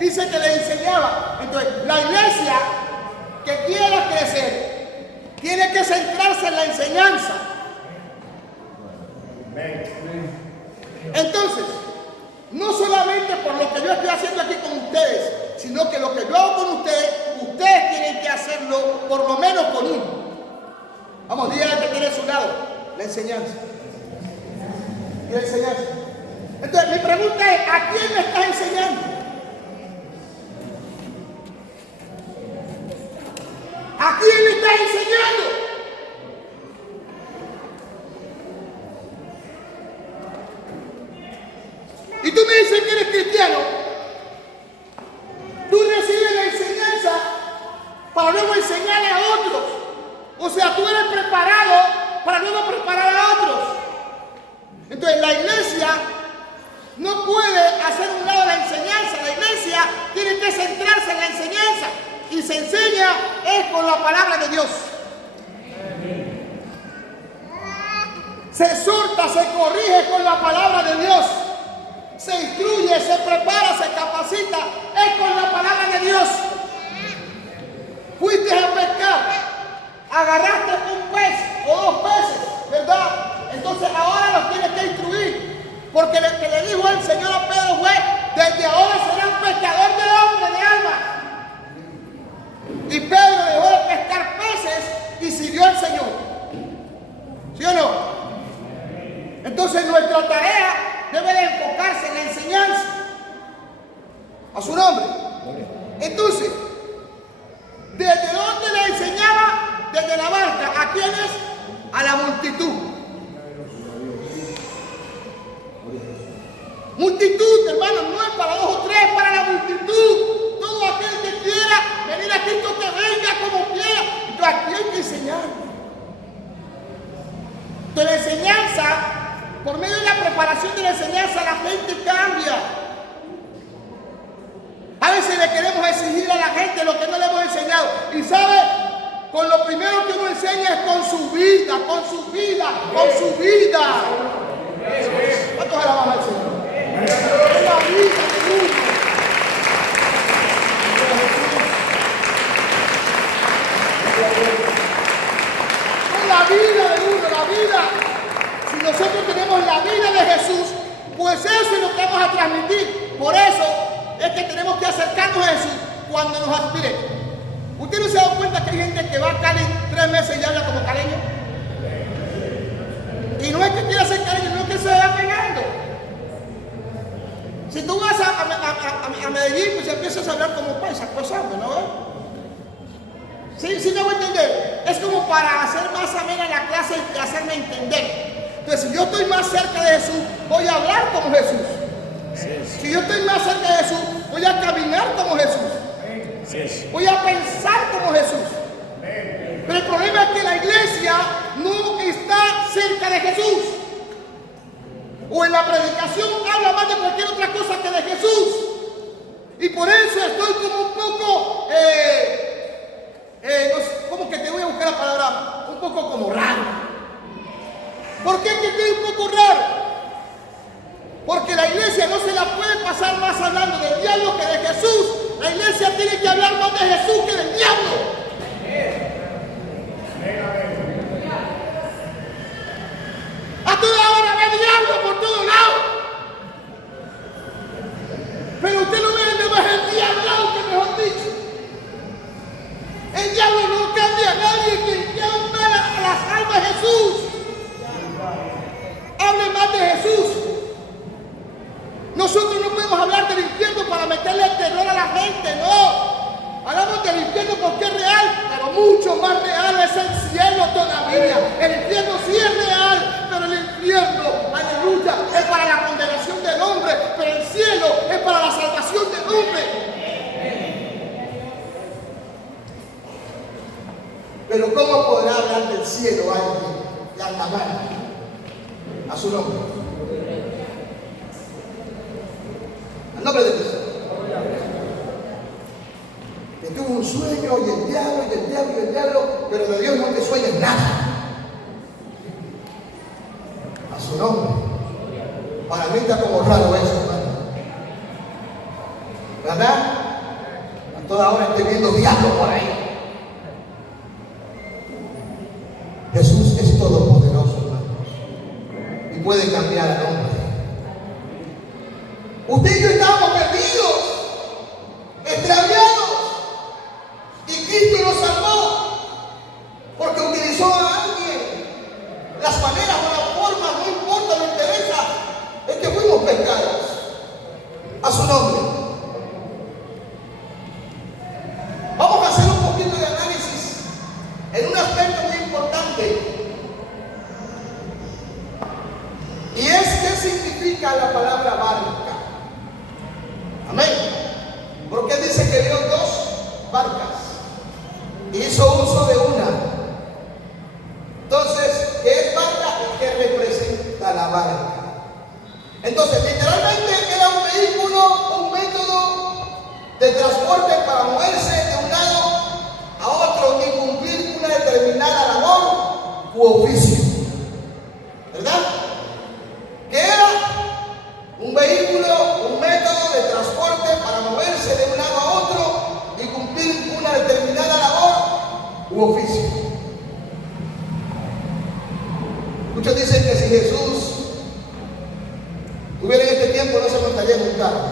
Dice que le enseñaba. Entonces, la iglesia que quiera crecer tiene que centrarse en la enseñanza. Entonces, no solamente por lo que yo estoy haciendo aquí con ustedes, sino que lo que yo hago con ustedes, ustedes tienen que hacerlo por lo menos con uno. Vamos, díganle que tiene a su lado la enseñanza. Y la enseñanza. Entonces, mi pregunta es, ¿a quién me estás enseñando? ¿A quién le estás enseñando? Y tú me dices que eres cristiano. Tú recibes la enseñanza para luego enseñarle a otros. O sea, tú eres preparado para luego preparar a otros. Entonces, la iglesia no puede hacer un lado la enseñanza. La iglesia tiene que centrarse en la enseñanza. Y se enseña es con la palabra de Dios. Se exhorta, se corrige con la palabra de Dios. Se instruye, se prepara, se capacita. Es con la palabra de Dios. Fuiste a pescar, agarraste un pez o dos peces, ¿verdad? Entonces ahora los tienes que instruir. Porque lo que le dijo el Señor a Pedro fue, desde ahora serán pescador de hombres, de almas. Y Pedro dejó de pescar peces y siguió al Señor. ¿Sí o no? Entonces nuestra tarea debe de enfocarse en la enseñanza. A su nombre. Entonces, ¿desde dónde le enseñaba? Desde la barca. ¿A quiénes? A la multitud. Multitud, hermano, no es para 2 o 3, es para la multitud. Todo aquel que quiera venir a Cristo, que venga como quiera. Entonces aquí hay que enseñar. Entonces la enseñanza, por medio de la preparación de la enseñanza, la gente cambia. A veces le queremos exigir a la gente lo que no le hemos enseñado. Y ¿sabe? Con lo primero que uno enseña es con su vida, con su vida, con su vida. ¿Cuántos alabamos al Señor? Es la vida de uno. Es la vida de uno, la vida. Si nosotros tenemos la vida de Jesús, pues eso es lo que vamos a transmitir. Por eso es que tenemos que acercarnos a Jesús cuando nos aspire. ¿Usted no se ha dado cuenta que hay gente que va a Cali 3 meses y habla como caleño? Y no es que quiera ser caleño, no es que se vaya pegando. Si tú vas a Medellín, pues empiezas a hablar como paisa, pues sabes, ¿no? Sí, no voy a entender. Es como para hacer más amena la clase y hacerme entender. Entonces, si yo estoy más cerca de Jesús, voy a hablar como Jesús. Si yo estoy más cerca de Jesús, voy a caminar como Jesús. Voy a pensar como Jesús. Pero el problema es que la iglesia no está cerca de Jesús. O en la predicación habla más de cualquier otra cosa que de Jesús. Y por eso estoy como un poco, no sé, ¿cómo que te voy a buscar la palabra? Un poco como raro. ¿Por qué que estoy un poco raro? Porque la iglesia no se la puede pasar más hablando del diablo que de Jesús. La iglesia tiene que hablar más de Jesús que del diablo. A toda hora ve diablo por todos lados. Pero usted no ve nada más el diablo, que mejor dicho. El diablo no cambia a nadie que llama a las almas de Jesús. Hable más de Jesús. Nosotros no podemos hablar del infierno para meterle el terror a la gente, no. Hablamos del infierno porque es real, pero mucho más real es el cielo todavía. El infierno sí es real, pero el infierno, aleluya, es para la condenación del hombre, pero el cielo es para la salvación del hombre. Pero ¿cómo podrá hablar del cielo alguien y anda mal a su nombre? Al nombre de Jesús. Que tuvo un sueño y el diablo, y el diablo, y el diablo, pero de Dios no te sueñes nada. A su nombre. Para mí está como raro eso, hermano. ¿Verdad? A toda hora estoy viendo diablo por ahí. Jesús es todopoderoso, hermanos. Y puede cambiar al hombre. Usted y yo estábamos perdidos, extraviados, y Cristo nos salvó, porque utilizó a alguien. Las maneras o las formas, no importa, no interesa, es que fuimos pescados. A su nombre. Vamos a hacer un poquito de análisis en un aspecto muy importante, y es qué significa la palabra barca. Amén. Porque dice que vio 2 barcas y hizo uso de una. Entonces, ¿qué es barca y qué representa la barca? Entonces, literalmente era un vehículo, un método de transporte para moverse de un lado a otro y cumplir una determinada labor u oficio. ¿Verdad? ¿Qué era? Un vehículo, un método de transporte para moverse de un lado a otro y cumplir una determinada labor u oficio. Muchos dicen que si Jesús tuviera en este tiempo no se montaría en un carro.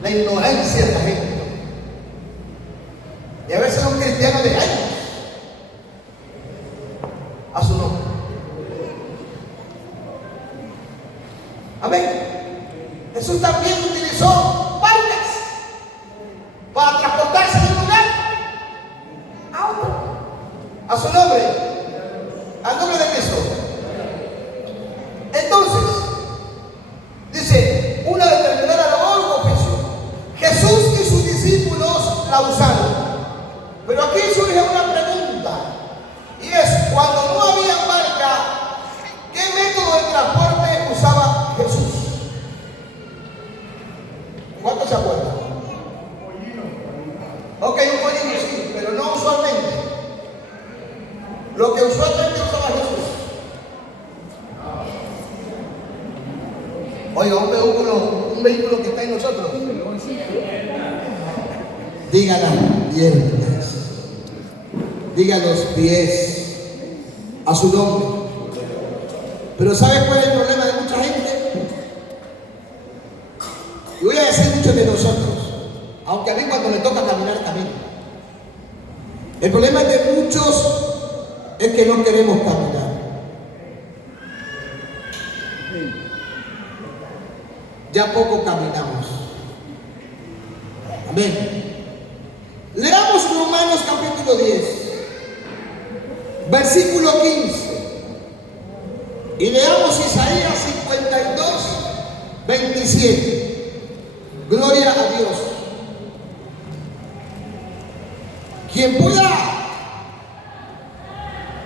La ignorancia de la gente. Y a veces son cristianos de años. A su nombre. Amén. Jesús también utilizó barcas para transportarse de un lugar a otro. A su nombre. Al nombre de Cristo. Entonces, dice, Oiga, un vehículo que está en nosotros. Diga las piernas, diga los pies, a su nombre. Pero ¿sabe cuál es el problema de mucha gente? Y voy a decir muchos de nosotros, aunque a mí cuando me toca caminar, camino. El problema de muchos es que no queremos caminar. Ya poco caminamos. Amén. Leamos Romanos capítulo 10, versículo 15. Y leamos Isaías 52, 27. Gloria a Dios. Quien pueda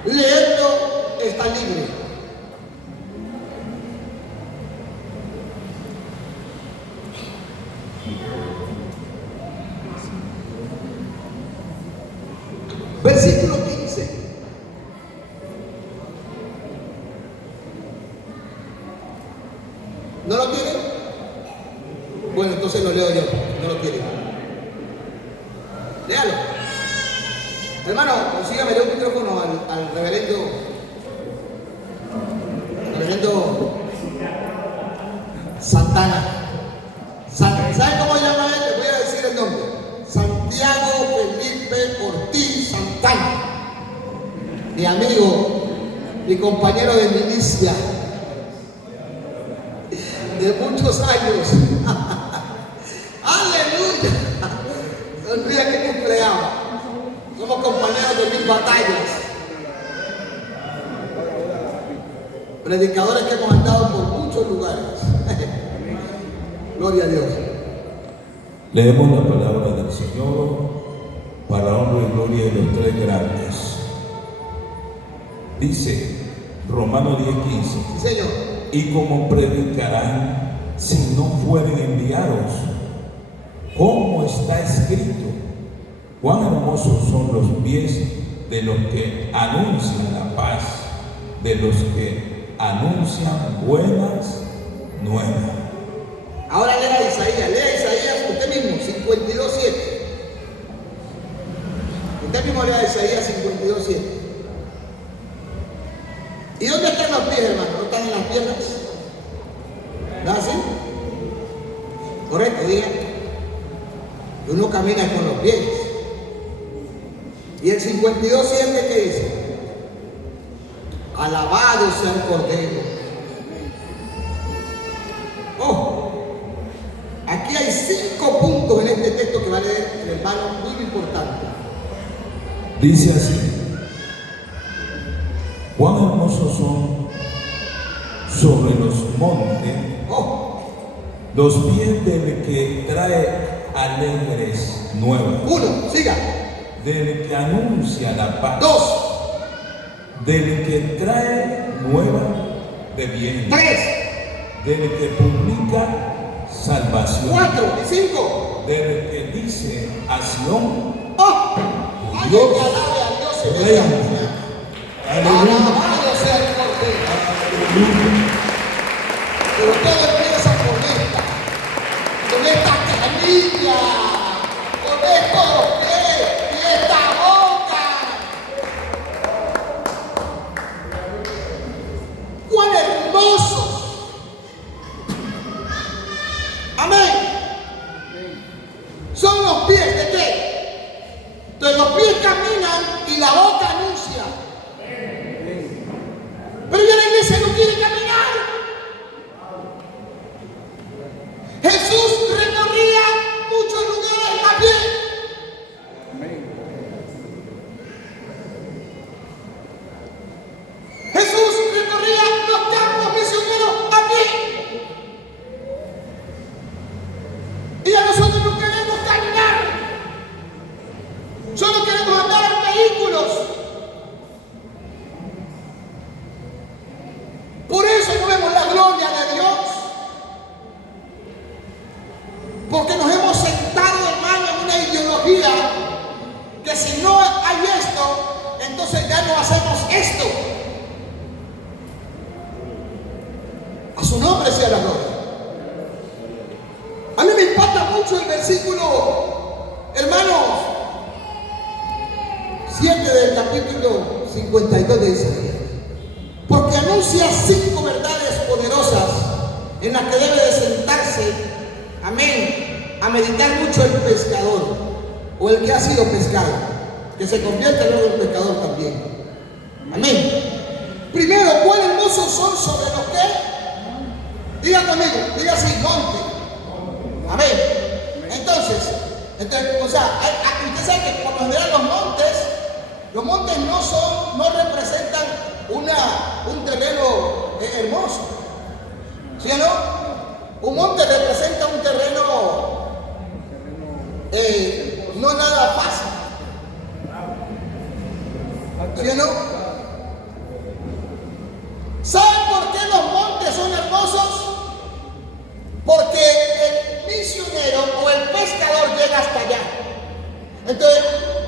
leerlo está libre. Versículo 15. ¿No lo tienen? Bueno, entonces lo leo yo. No lo tienen. Léalo. Hermano, consígame un micrófono al reverendo Santana. ¿Saben cómo se llama él? Les voy a decir el nombre. Santiago Felipe Ortiz Santana. Mi amigo, mi compañero de milicia de muchos años. ¡Aleluya! Sonríe que cumpleaños. Somos compañeros de mil batallas. Predicadores que hemos andado por muchos lugares. Gloria a Dios. Leemos la palabra del Señor para honra y gloria de los tres grandes. Dice Romanos 10:15. Sí, Señor. Y como predicarán si no fueren enviados, como está escrito, cuán hermosos son los pies de los que anuncian la paz, de los que anuncian buenas nuevas. Ahora lea Isaías, usted mismo, 52:7. Usted mismo lea Isaías 52:7. ¿Y dónde están los pies, hermano? ¿No están en las piernas? ¿No es así? Correcto, diga. Uno camina con los pies. Y el 52:7, ¿qué dice? Alabado sea el Cordero. Oh, aquí hay 5 puntos en este texto que va a leer el hermano, muy importante. Dice así: cuán hermosos son sobre los montes los pies del que trae alegres nuevas. 1, siga. Del que anuncia la paz. 2, del que trae nueva de bien. 3, Del que publica salvación. 4 y 5. Del que dice a Sión: ¡Oh! ¡Ay, Dios que alabe a Dios en esta reina. mañana! Aleluya. Alabado sea el Cordero. Pero todo empieza con esta canilla, con estos pies y esta boca. ¡Cuán hermosos! Amén. Son los pies de qué? Entonces los pies caminan y la boca anuncia. Pero ya la iglesia no quiere caminar. Jesús recorría muchos lugares a pie. Jesús recorría los campos misioneros a pie. Y a nosotros no queremos caminar. Solo queremos andar en vehículos. Por eso no vemos la gloria de Dios. Porque nos hemos sentado, hermano, en una ideología que si no hay esto, entonces ya no hacemos esto. A su nombre sea la gloria. mucho el versículo, hermanos, 7 del capítulo 52 de Isaías. Porque anuncia 5 verdades poderosas en las que debe de sentarse, amén, a meditar mucho el pescador o el que ha sido pescado, que se convierte luego en pescador también. Amén. Primero, ¿cuál hermosos son sobre los que? Diga conmigo, diga así, monte. Amén. Entonces, o sea, usted sabe que por lo general los montes no representan un terreno hermoso. ¿Sí o no? Un monte representa un terreno no nada fácil. ¿Sí o no? ¿Saben por qué los montes son hermosos? Porque el misionero o el pescador llega hasta allá. Entonces,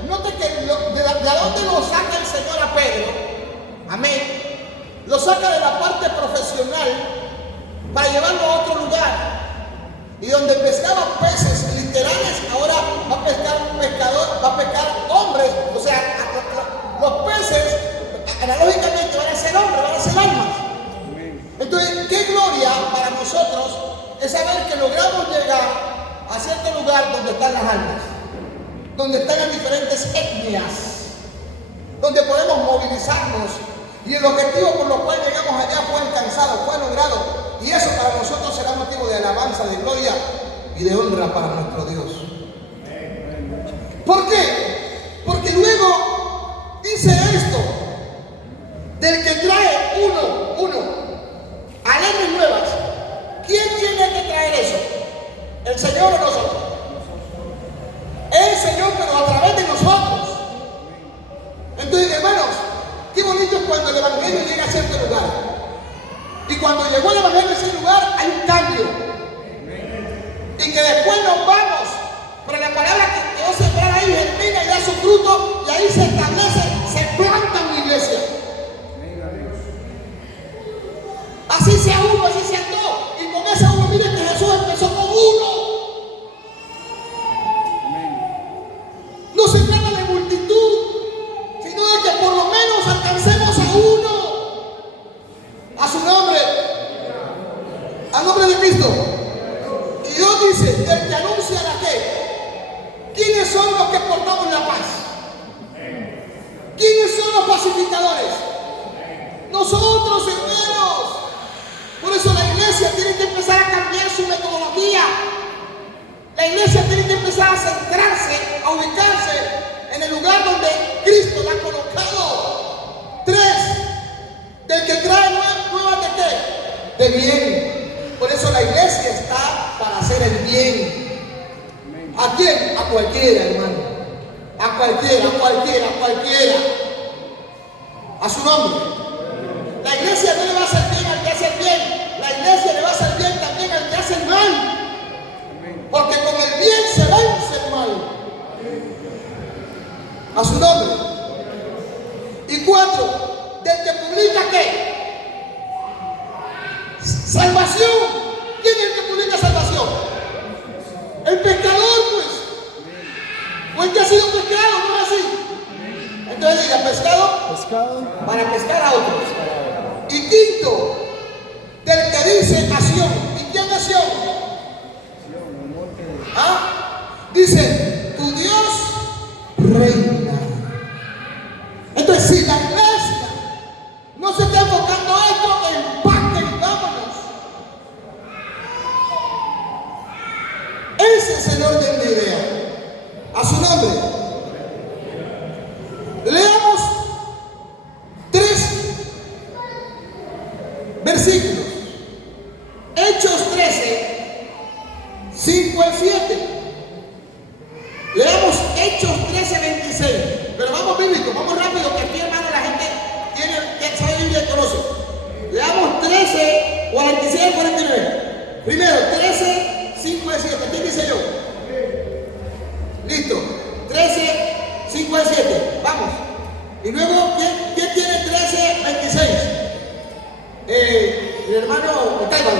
note que de dónde lo saca el Señor a Pedro, amén, lo saca de la parte profesional para llevarlo a otro lugar. Y donde pescaba peces literales, ahora va a pescar un pescador, va a pescar hombres. O sea, los peces analógicamente van a ser hombres, van a ser almas. Entonces, qué gloria para nosotros es saber que logramos llegar a cierto lugar donde están las almas, donde están las diferentes etnias, donde podemos movilizarnos, y el objetivo por lo cual llegamos allá fue alcanzado, fue logrado, y eso para nosotros será motivo de alabanza, de gloria y de honra para nuestro Dios. ¿Por qué? Porque luego dice esto, del que trae uno, alegres nuevas. ¿Quién tiene que traer eso? ¿El Señor o nosotros? El Señor, pero a través de nosotros. Entonces, hermanos, qué bonito es cuando el Evangelio llega a cierto lugar. Y cuando llegó el Evangelio a ese lugar, hay un cambio. Y que después nos vamos. Pero la palabra que Dios se trae ahí, germina y da su fruto, y ahí se establece, se planta en la iglesia. Así sea uno, así sea dos. Y con esa uno, miren que Jesús empezó con uno. No se trata de multitud, sino de que por lo menos alcancemos a uno. A su nombre. Al nombre de Cristo. Y Dios dice, el que anuncia la qué. ¿Quiénes son los que portamos la paz? ¿Quiénes son los pacificadores? Nosotros, hermanos. Por eso la iglesia tiene que empezar a cambiar su metodología. La iglesia tiene que empezar a centrarse, a ubicarse en el lugar donde Cristo la ha colocado. 3. Del que trae nuevas de qué? De bien. Por eso la iglesia está para hacer el bien. ¿A quién? A cualquiera, hermano. A cualquiera, a cualquiera, a cualquiera. A su nombre. La iglesia no le va a hacer bien al que hace el bien. La iglesia le va a hacer bien también al que hace el mal. Porque con el bien se vence el mal. A su nombre. Y 4. Del que publica ¿qué? Salvación. ¿Quién es el que publica salvación? El pescador, pues. O el que ha sido pescado, ¿no es así? Entonces diga, pescado para pescar a otros. Y 5. Del que dice acción. ¿Y quién acción? ¿Ah? Dice, tu Dios reina. Entonces, si la iglesia no se está enfocando a esto, empaque y vámonos. Ese es el orden de idea. A su nombre. Leamos 3 versículos. Hechos 13, 5 al 7. Leamos Hechos 13, 26. Pero vamos bíblico, vamos rápido, que aquí, hermano, la gente que sabe Biblia y conoce. Leamos 13, 46 al 49. Primero, 13, 5 al 7. ¿Qué dice yo? Listo. 13, 5 al 7. Vamos. Y luego, ¿quién tiene 13, 26? El hermano Octavio.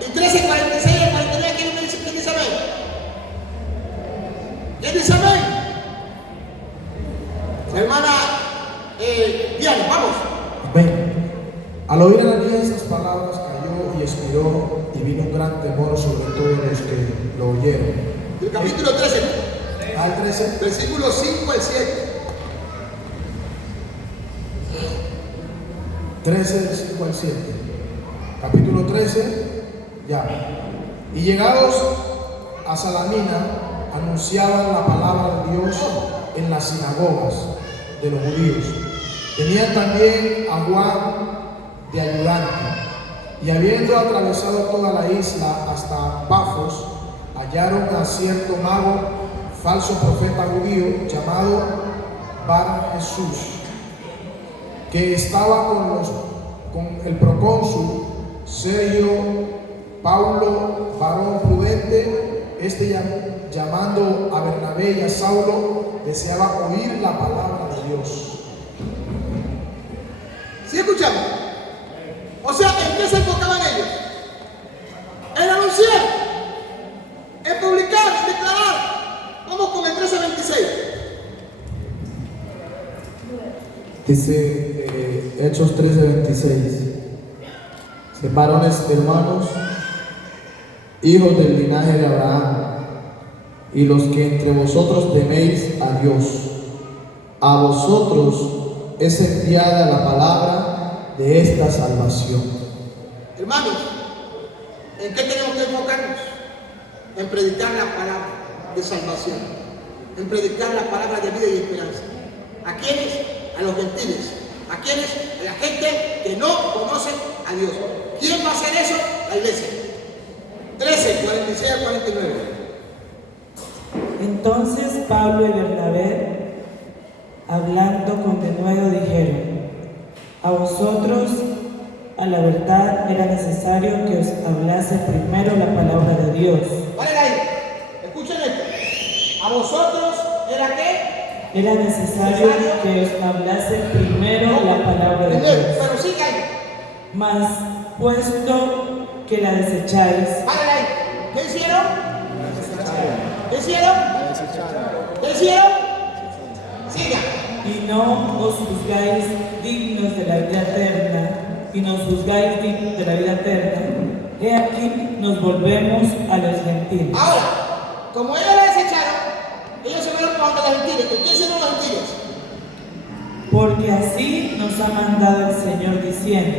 Y 13, 46 al 49. ¿Quién dice amén? ¿Quién dice amén? Hermana Diana, vamos. Amén. Al oír Ananías esas palabras cayó y expiró, y vino un gran temor sobre todos los que lo oyeron. El capítulo 13, Al 13. versículos 5 al 7. 13 del 5 al 7. Capítulo 13, ya. Y llegados a Salamina, anunciaban la palabra de Dios en las sinagogas de los judíos. Tenían también a Juan de ayudante. Y habiendo atravesado toda la isla hasta Pafos, hallaron a cierto mago, falso profeta judío, llamado Bar Jesús, que estaba con el procónsul Sergio Paulo, varón prudente. Llamando a Bernabé y a Saulo, deseaba oír la palabra de Dios. ¿Sí escuchamos? O sea, ¿en qué se enfocaban ellos? En anunciar, en publicar, en declarar. Vamos con el 13:26. Dice Hechos 13:26. Varones hermanos, hijos del linaje de Abraham, y los que entre vosotros teméis a Dios, a vosotros es enviada la palabra de esta salvación. Hermanos, ¿en qué tenemos que enfocarnos? En predicar la palabra de salvación, en predicar la palabra de vida y esperanza. ¿A quiénes? A los gentiles. ¿A quiénes? A la gente que no conoce a Dios. ¿Quién va a hacer eso? La iglesia. 13, 46 al 49. Entonces Pablo y Bernabé, hablando con denuedo, dijeron: a vosotros, a la verdad, era necesario que os hablase primero la palabra de Dios. Vale ahí. Escuchen esto. ¿A vosotros era qué? Era necesario que os hablase primero la palabra de Dios. Pero sigue ahí. Mas, puesto que la desecháis, Vale ahí. ¿Qué hicieron? ¿Qué hicieron? ¿Qué hicieron? Siga. y no os juzgáis dignos de la vida eterna, y nos juzgáis dignos de la vida eterna, he aquí nos volvemos a los gentiles. Ahora, como ellos la desecharon, ellos se fueron para los gentiles. ¿Qué hicieron los gentiles? Porque así nos ha mandado el Señor diciendo: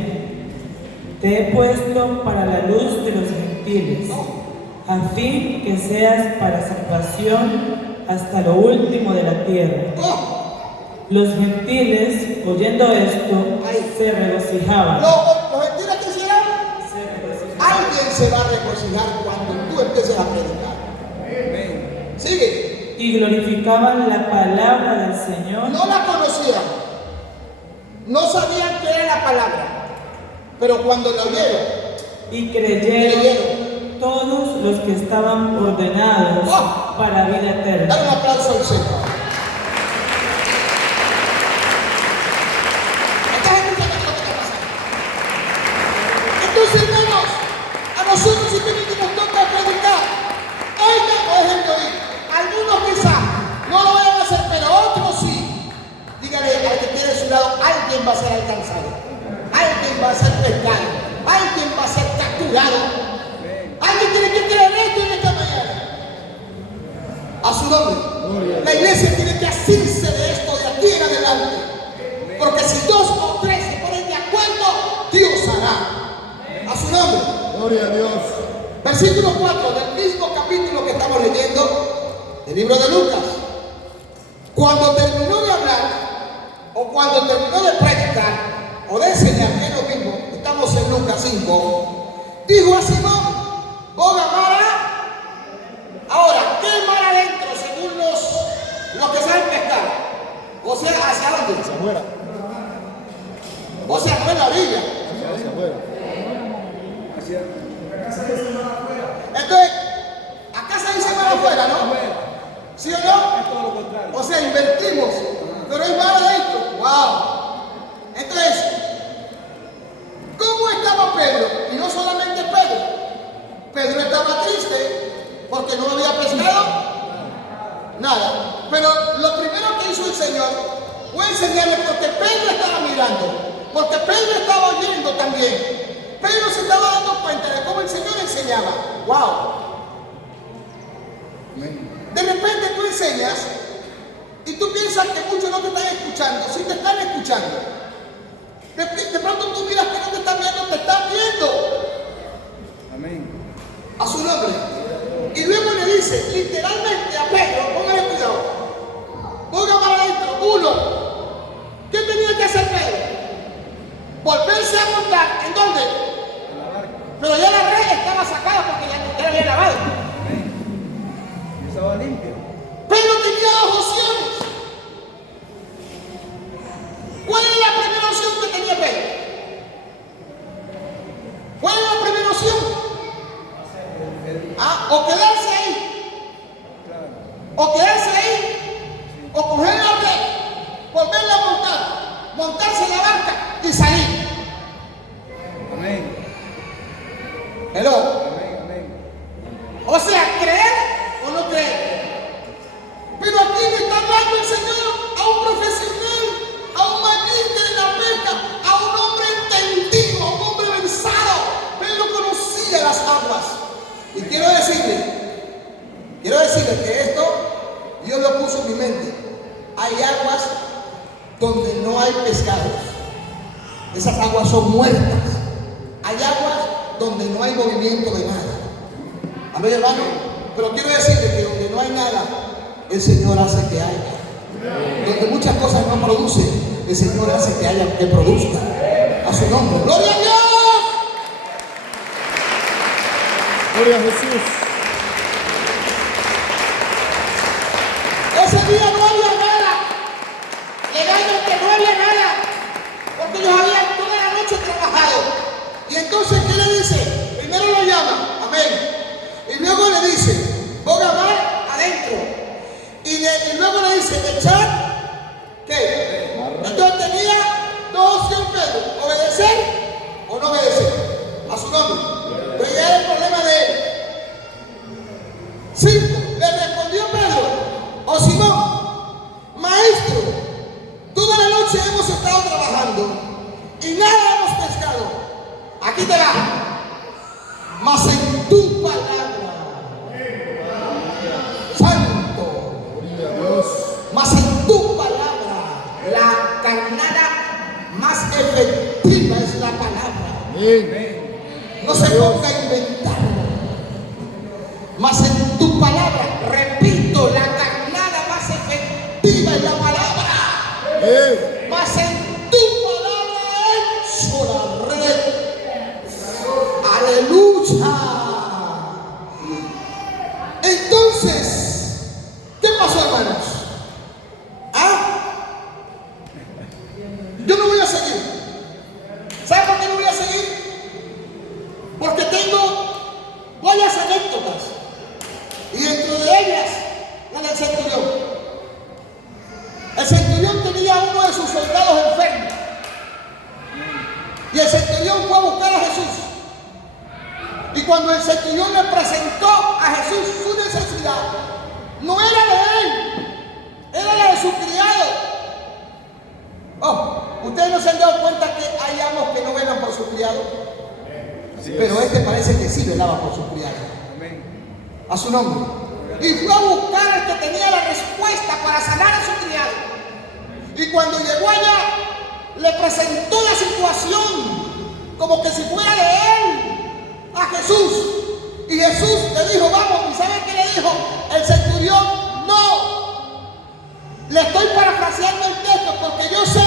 te he puesto para la luz de los gentiles, a fin que seas para salvación hasta lo último de la tierra. Los gentiles, oyendo esto, se regocijaban. ¿Los gentiles qué hicieron? Alguien se va a regocijar cuando tú empieces a predicar. Sigue. Y glorificaban la palabra del Señor. No la conocían, no sabían qué era la palabra, pero cuando la oyeron Y creyeron todos los que estaban ordenados para vida eterna. Dale un aplauso al Señor. ¿Estás escuchando lo que está pasando? Entonces, hermanos, a nosotros simplemente nos toca predicar. Oigan o dejen de oír. Algunos quizás no lo vayan a hacer, pero otros sí. Dígale al que tiene a su lado: alguien va a ser alcanzado, alguien va a ser pescado, alguien va a ser capturado. Alguien tiene que creer esto en esta mañana. A su nombre. La iglesia tiene que asirse de esto de aquí en adelante. Porque si 2 o 3 se ponen de acuerdo, Dios hará. A su nombre. Gloria a Dios. Versículo 4 del mismo capítulo que estamos leyendo, el libro de Lucas. Cuando terminó de hablar, o cuando terminó de predicar, o de enseñar, que es lo mismo, estamos en Lucas 5, dijo a Simón: boga mara. Ahora, ¿qué es mar adentro según los que saben pescar? O sea, ¿hacia dónde? Hacia afuera. O sea, no en la orilla. Hacia afuera. Entonces, acá se dice mar afuera, ¿no? ¿Sí o no? O sea, invertimos, pero hay mar adentro. ¡Wow! Entonces, ¿cómo estaba Pedro? Y no solamente Pedro. Pedro estaba triste porque no había pescado. Nada. Pero lo primero que hizo el Señor fue enseñarle, porque Pedro estaba mirando, porque Pedro estaba oyendo también. Pedro se estaba dando cuenta de cómo el Señor enseñaba. ¡Wow! De repente tú enseñas y tú piensas que muchos no te están escuchando. Sí te están escuchando. De pronto tú miras que no te están viendo, te están viendo. Amén. A su nombre. Y luego le dice literalmente a Pedro, póngale cuidado, ponga para adentro, uno. ¿Qué tenía que hacer Pedro? Volverse a montar. ¿En dónde? En la barca. Pero ya la red estaba sacada porque ya la había lavado. Amén. Y estaba limpio. Pedro tenía dos opciones. ¿Cuál era la primera opción que tenía Pedro? ¿Cuál era la primera opción? O quedarse ahí, o quedarse ahí, o coger la red, volverla a montar, montarse en la barca y salir. Amén. Hello. Amén. Amén. O sea, creer o no creer. Pero aquí le está hablando el Señor a un profesional, a un magíster de la pesca, a un hombre entendido, a un hombre versado. Pedro conocía las aguas. Y quiero decirle que esto Dios lo puso en mi mente. Hay aguas donde no hay pescados. Esas aguas son muertas. Hay aguas donde no hay movimiento de nada. Amén, hermano. Pero quiero decirle que donde no hay nada, el Señor hace que haya. Donde muchas cosas no producen, el Señor hace que haya, que produzca. A su nombre. ¡Gloria a Dios! Gloria a Jesús. Ese día no había nada. Legalmente no había nada. Porque ellos habían toda la noche trabajado. Y entonces, ¿qué le dice? Primero lo llama. Amén. Y luego le dice, ponga mar adentro. Y luego le dice, echar, ¿qué? Entonces tenía dos opciones, Pedro. Obedecer o no obedecer. A su nombre. Pero ya era el problema de él. 5. Le respondió Pedro, o Simón, maestro, toda la noche hemos estado trabajando y nada hemos pescado. Aquí te va. Mas en tu palabra, Santo, mas en tu palabra, la carnada más efectiva es la palabra. No se ponga a inventar. Mas en tu palabra, repito, la carnada más efectiva es la palabra. Mas en tu palabra hecho la red. Aleluya. Entonces, ¿qué pasó, hermanos? Yo no voy a seguir. ¿Sabe por qué no voy a seguir? Porque tengo varias anécdotas. Y dentro de ellas, la del centurión. El centurión tenía a uno de sus soldados enfermos. Y el centurión fue a buscar a Jesús. Y cuando el centurión le presentó a Jesús su necesidad, no era de él, era la de su criado. Ustedes no se han dado cuenta que hay amos que no velan por su criado. Pero este parece que sí velaba por su criado. A su nombre. Y fue a buscar al que tenía la respuesta para sanar a su criado. Y cuando llegó allá, le presentó la situación como que si fuera de él a Jesús. Y Jesús le dijo, vamos. ¿Y saben qué le dijo? El centurión, no. Le estoy parafraseando el texto porque yo sé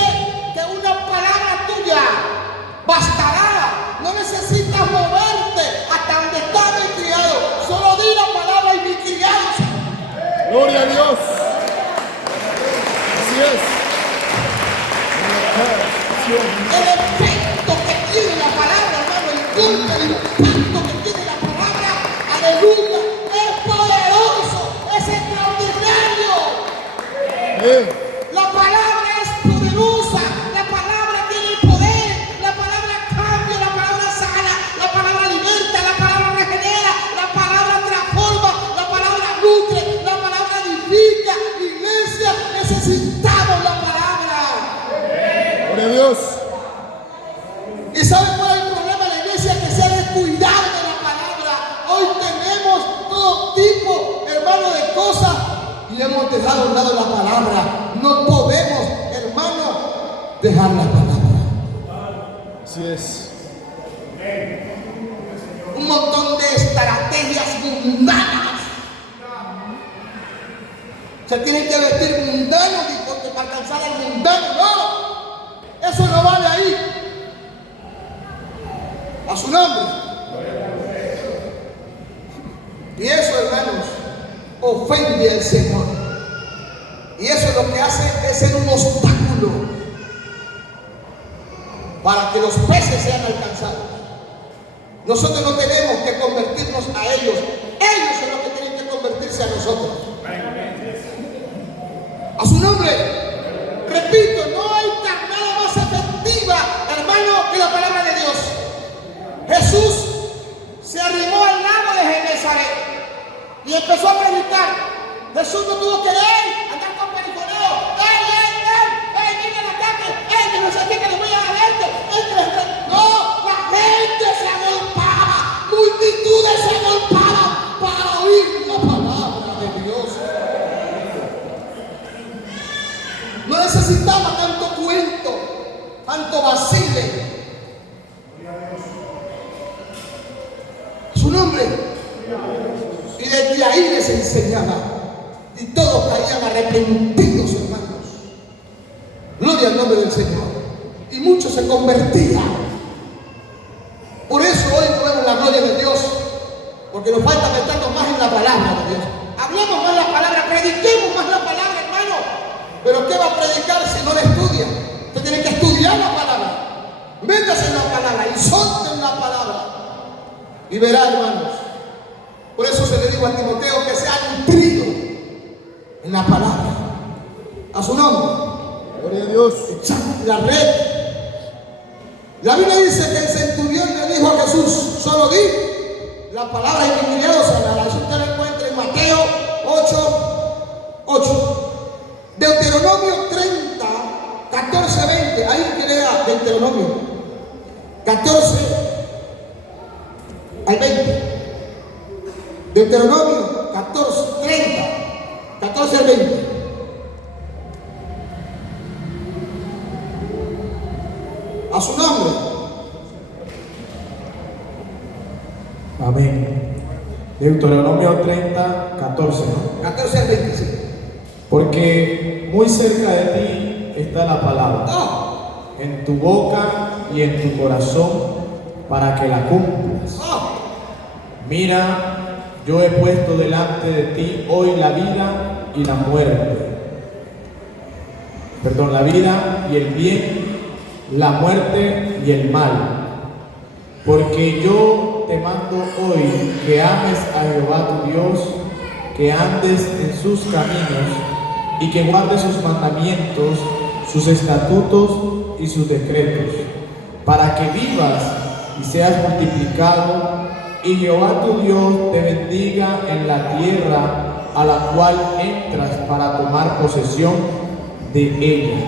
que una palabra tuya bastará. No necesitas moverte hasta donde está mi criado. Solo di la palabra y mi criado. Gloria a Dios. Así es. El efecto que tiene la palabra, hermano, el impacto que tiene la palabra, aleluya, es poderoso, es extraordinario. La palabra es poderosa, la palabra tiene poder, la palabra cambia, la palabra sana, la palabra alimenta, la palabra regenera, la palabra transforma, la palabra nutre, la palabra edifica. cuidado de la palabra. Hoy tenemos todo tipo, hermano, de cosas y hemos dejado a un lado la palabra. No podemos, hermano, dejar la palabra. Así es. Un montón de estrategias mundanas. Se tienen que vestir mundanos porque para alcanzar al mundano. No, eso no vale ahí. A su nombre. Y eso, hermanos, ofende al Señor. Y eso lo que hace es ser un obstáculo para que los peces sean alcanzados. Nosotros no tenemos que convertirnos a ellos. Ellos son los que tienen que convertirse a nosotros. A su nombre. Repito, no hay carnada más efectiva, hermano, que la palabra de Dios. Jesús se arrimó al lago de Genesaret y empezó a predicar. Jesús no tuvo que andar con perifoneo. Vengan acá, que no sé qué, que les voy a dar esto. No, la gente se agolpaba, multitudes se agolpaban para oír la palabra de Dios. No necesitaba tanto cuento, tanto vacile. Su nombre. Y desde ahí les enseñaba. Y todos caían arrepentidos, hermanos. Gloria al nombre del Señor. Y muchos se convertían. Por eso hoy no vemos la gloria de Dios. Porque nos falta meternos más en la palabra de Dios. Hablemos más la palabra, prediquemos más la palabra, hermano. Pero ¿qué va a predicar si no la estudia? Usted tiene que estudiar la palabra. Métase en la palabra y solte en la palabra. Y verá, hermanos. Por eso se le dijo a Timoteo que sea nutrido en la palabra. A su nombre. Gloria a Dios. La red. La Biblia dice que el centurión le dijo a Jesús: solo di la palabra y mi criado sanará. Eso usted lo encuentra en Mateo 8:8. Deuteronomio 30, 14, 20. Ahí que lea Deuteronomio 14 al 20. Deuteronomio 14, 30, 14 al 20. A su nombre. Amén. Deuteronomio 30, 14, ¿no? 14 al 20, sí. Porque muy cerca de ti está la palabra, en tu boca y en tu corazón, para que la cumplas. Mira, yo he puesto delante de ti hoy la vida y la muerte. Perdón, la vida y el bien, la muerte y el mal. Porque yo te mando hoy que ames a Jehová tu Dios, que andes en sus caminos y que guardes sus mandamientos, sus estatutos y sus decretos, para que vivas y seas multiplicado, y Jehová tu Dios te bendiga en la tierra a la cual entras para tomar posesión de ella.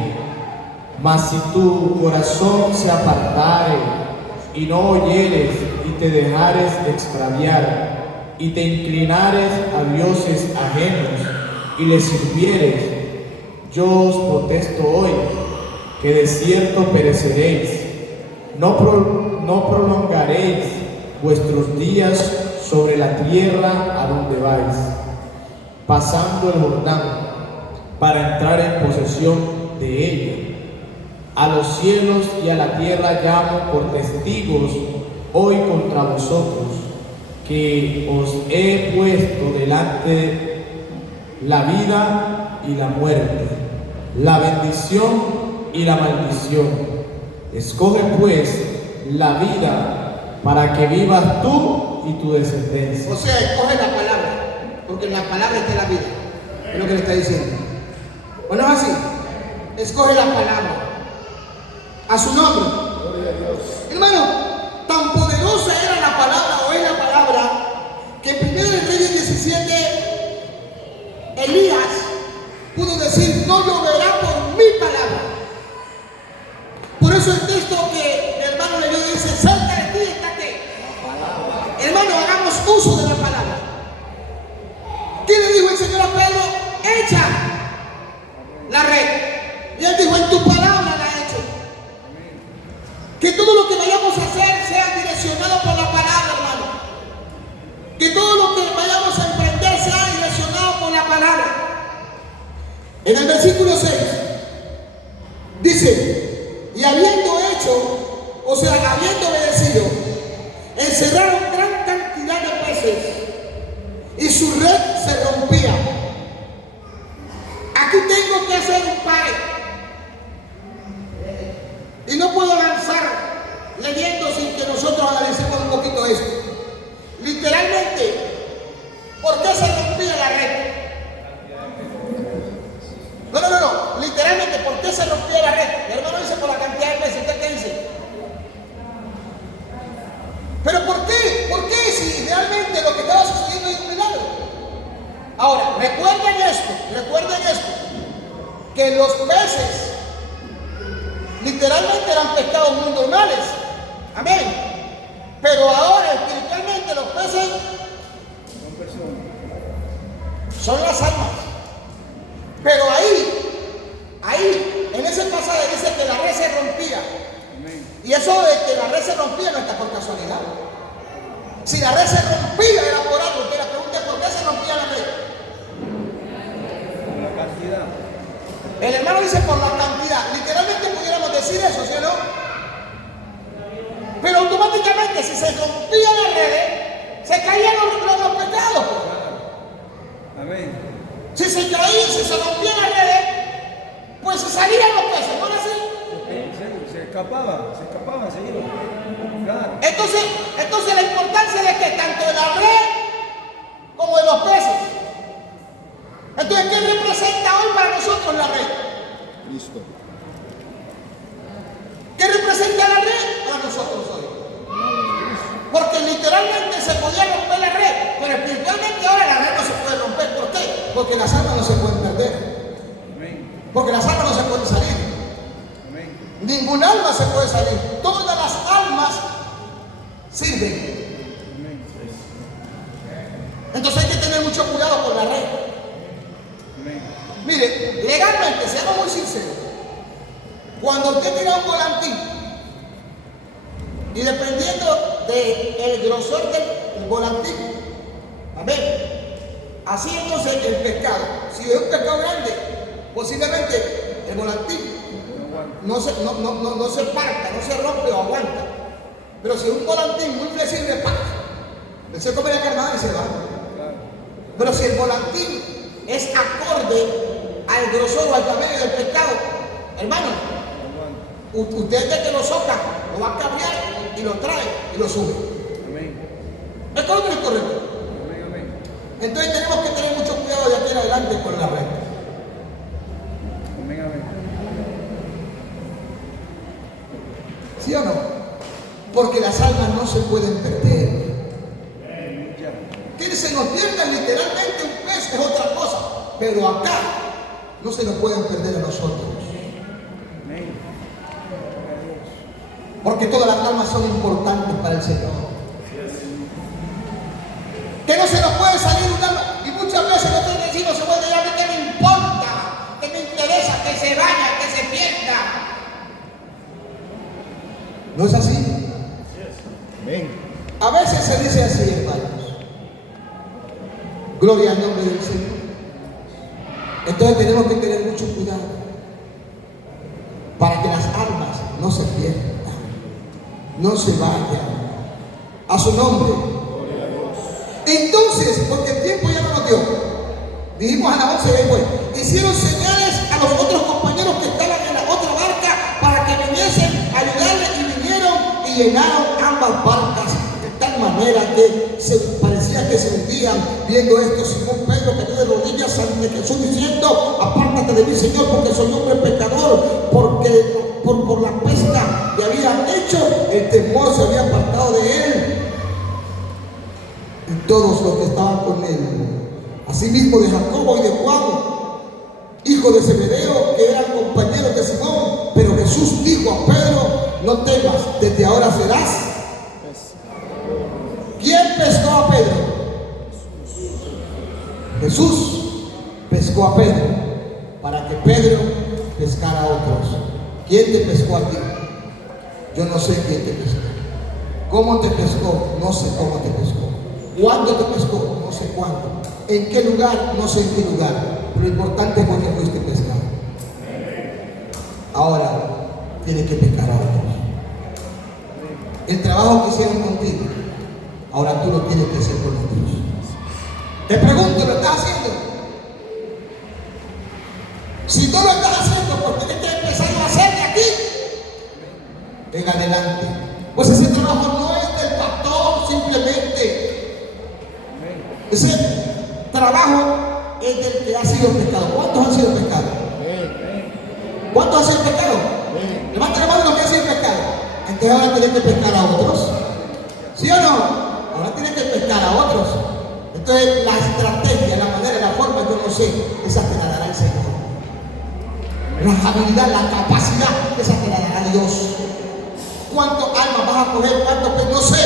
Mas si tu corazón se apartare y no oyeres y te dejares extraviar y te inclinares a dioses ajenos y les sirvieres, yo os protesto hoy que de cierto pereceréis. No prolongaréis vuestros días sobre la tierra a donde vais, pasando el Jordán para entrar en posesión de ella. A los cielos y a la tierra llamo por testigos hoy contra vosotros, que os he puesto delante la vida y la muerte, la bendición y la maldición. Escoge pues la vida para que vivas tú y tu descendencia. O sea, escoge la palabra, porque en la palabra está la vida. Es lo que le está diciendo. ¿O no es así? Escoge la palabra. A su nombre. Hermano, tan poderosa era la palabra, o es la palabra, que en 1 Reyes 17, Elías pudo decir: no lloverá por mi palabra. Por eso el texto que el hermano le dio dice: cerca de ti estate Hermano, hagamos uso de la palabra. ¿Qué le dijo el Señor a Pedro? Echa la red. Y él dijo, en tu palabra la he hecho. Que todo lo que vayamos a hacer sea direccionado por la palabra, hermano. Que todo lo que vayamos a emprender sea direccionado por la palabra. En el versículo 6 dice, y habiendo hecho, o sea, habiendo obedecido, encerraron gran cantidad de peces y su red se rompía. Aquí tengo que hacer un pare. Y no puedo avanzar leyendo sin que nosotros analicemos un poquito esto. Literalmente, ¿por qué se rompía la red? No. Literalmente, ¿por qué se rompía la red? El hermano dice por la cantidad de peces. ¿Usted qué dice? ¿Pero por qué? ¿Por qué si realmente lo que estaba sucediendo es un milagro? Ahora, recuerden esto, que los peces literalmente eran pescados muy normales. Amén. Pero ahora espiritualmente los peces son las almas. Pero ahí, en ese pasaje dice que la red se rompía. Y eso de que la red se rompía no está por casualidad. Si la red se rompía era por algo. Que la pregunta es ¿por qué se rompía la red? La cantidad. El hermano dice por la cantidad. Literalmente pudiéramos decir eso, ¿sí o no? Pero automáticamente si se rompía la red, se caían los pecados. Amén. Si se rompía la red, pues se salían los peces, ¿no es así? Se escapaban seguido. Claro. Entonces la importancia de que tanto de la red como de los peces. Entonces, ¿qué representa hoy para nosotros la red? Listo. ¿Qué representa la red para nosotros hoy? Porque literalmente se podía romper la red, pero espiritualmente ahora la red no se puede romper. ¿Por qué? Porque las almas no se pueden perder. Amén. Porque las almas no se pueden salir. Amén. Ningún alma se puede salir. Todas las almas sirven. Amén. Entonces hay que tener mucho cuidado con la red. Amén. Mire, legalmente, seamos muy sinceros. Cuando usted tira un volantín y dependiendo del grosor del volantín, amén, así entonces el pescado, si es un pescado grande, posiblemente el volantín no se parta, no se rompe o aguanta. Pero si es un volantín muy flexible, ¡pam!, se come la carnada y se va. Pero si el volantín es acorde al grosor o al tamaño del pescado, hermano, usted de que lo soca, lo va a cambiar y lo trae y lo sube. Amén. ¿Es correcto o no es correcto? Amén. Amén. Entonces tenemos que tener mucho cuidado de aquí en adelante con la red. Amén. Amén. ¿Sí o no? Porque las almas no se pueden perder. Que se nos pierda literalmente un pez es otra cosa, pero acá no se nos pueden perder a nosotros. Amén. Porque todas las almas son importantes para el Señor. Que no se nos puede salir un alma. Y muchas veces nosotros decimos, bueno, ya a mí que me importa, que me interesa, que se vaya, que se pierda. ¿No es así? Amén. A veces se dice así, hermanos. Gloria al nombre del Señor. Entonces tenemos que tener mucho cuidado para que las almas no se pierdan, no se vayan. A su nombre. Entonces, porque el tiempo ya no nos dio, dijimos a la 11 después, hicieron señales a los otros compañeros que estaban en la otra barca para que viniesen a ayudarle, y vinieron y llenaron ambas barcas de tal manera que se parecía que se hundían. Viendo esto, Simón Pedro cayó de rodillas ante Jesús diciendo: apártate de mí, Señor, porque soy hombre pecador. Porque por la pesca que habían hecho, el temor se había apartado de él y todos los que estaban con él. Asimismo de Jacobo y de Juan, hijo de Zebedeo, que eran compañeros de Simón. Pero Jesús dijo a Pedro: no temas, desde ahora serás. ¿Quién? pescó a Pedro? Jesús pescó a Pedro para que Pedro pescara a otros. ¿Quién te pescó a ti? Yo no sé quién te pescó. ¿Cómo te pescó? No sé cómo te pescó. ¿Cuándo te pescó? No sé cuándo. ¿En qué lugar? No sé en qué lugar. Pero lo importante fue que fuiste pescado. Ahora tienes que pescar a otros. El trabajo que hicieron contigo, ahora tú lo tienes que hacer con otros. Te pregunto, ¿lo estás haciendo? Si no lo estás haciendo, pues tienes que empezar a hacer de aquí en adelante. Pues ese trabajo no es del pastor simplemente. Ese trabajo es del que ha sido pescado. ¿Cuántos han sido pescados? ¿Cuántos han sido pescados? Levanta la mano los que han sido pescados. Entonces ahora tienes que pescar a otros. ¿Sí o no? Ahora tienes que pescar a otros. Entonces la estrategia, la manera, la forma, yo no sé, esa te la dará el Señor. La habilidad, la capacidad, esa te la dará Dios. ¿Cuántos almas vas a coger? ¿Cuántos peces? No sé.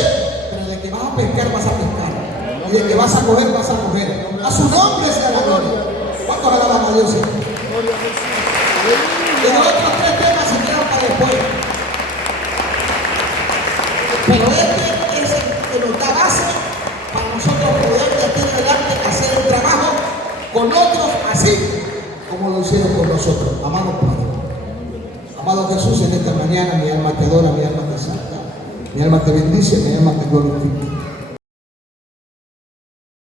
Pero de que vas a pescar, vas a pescar. Y de que vas a coger, vas a coger. A su nombre sea la gloria. ¿Cuántos alaban a Dios? Y los otros tres temas se quedan para después. Pero este es el que nos da base para nosotros poder de aquí en adelante hacer el trabajo con otros así como lo hicieron con nosotros. Amado Padre, amado Jesús, en esta mañana mi alma te adora, mi alma te salta, mi alma te bendice, mi alma te glorifica.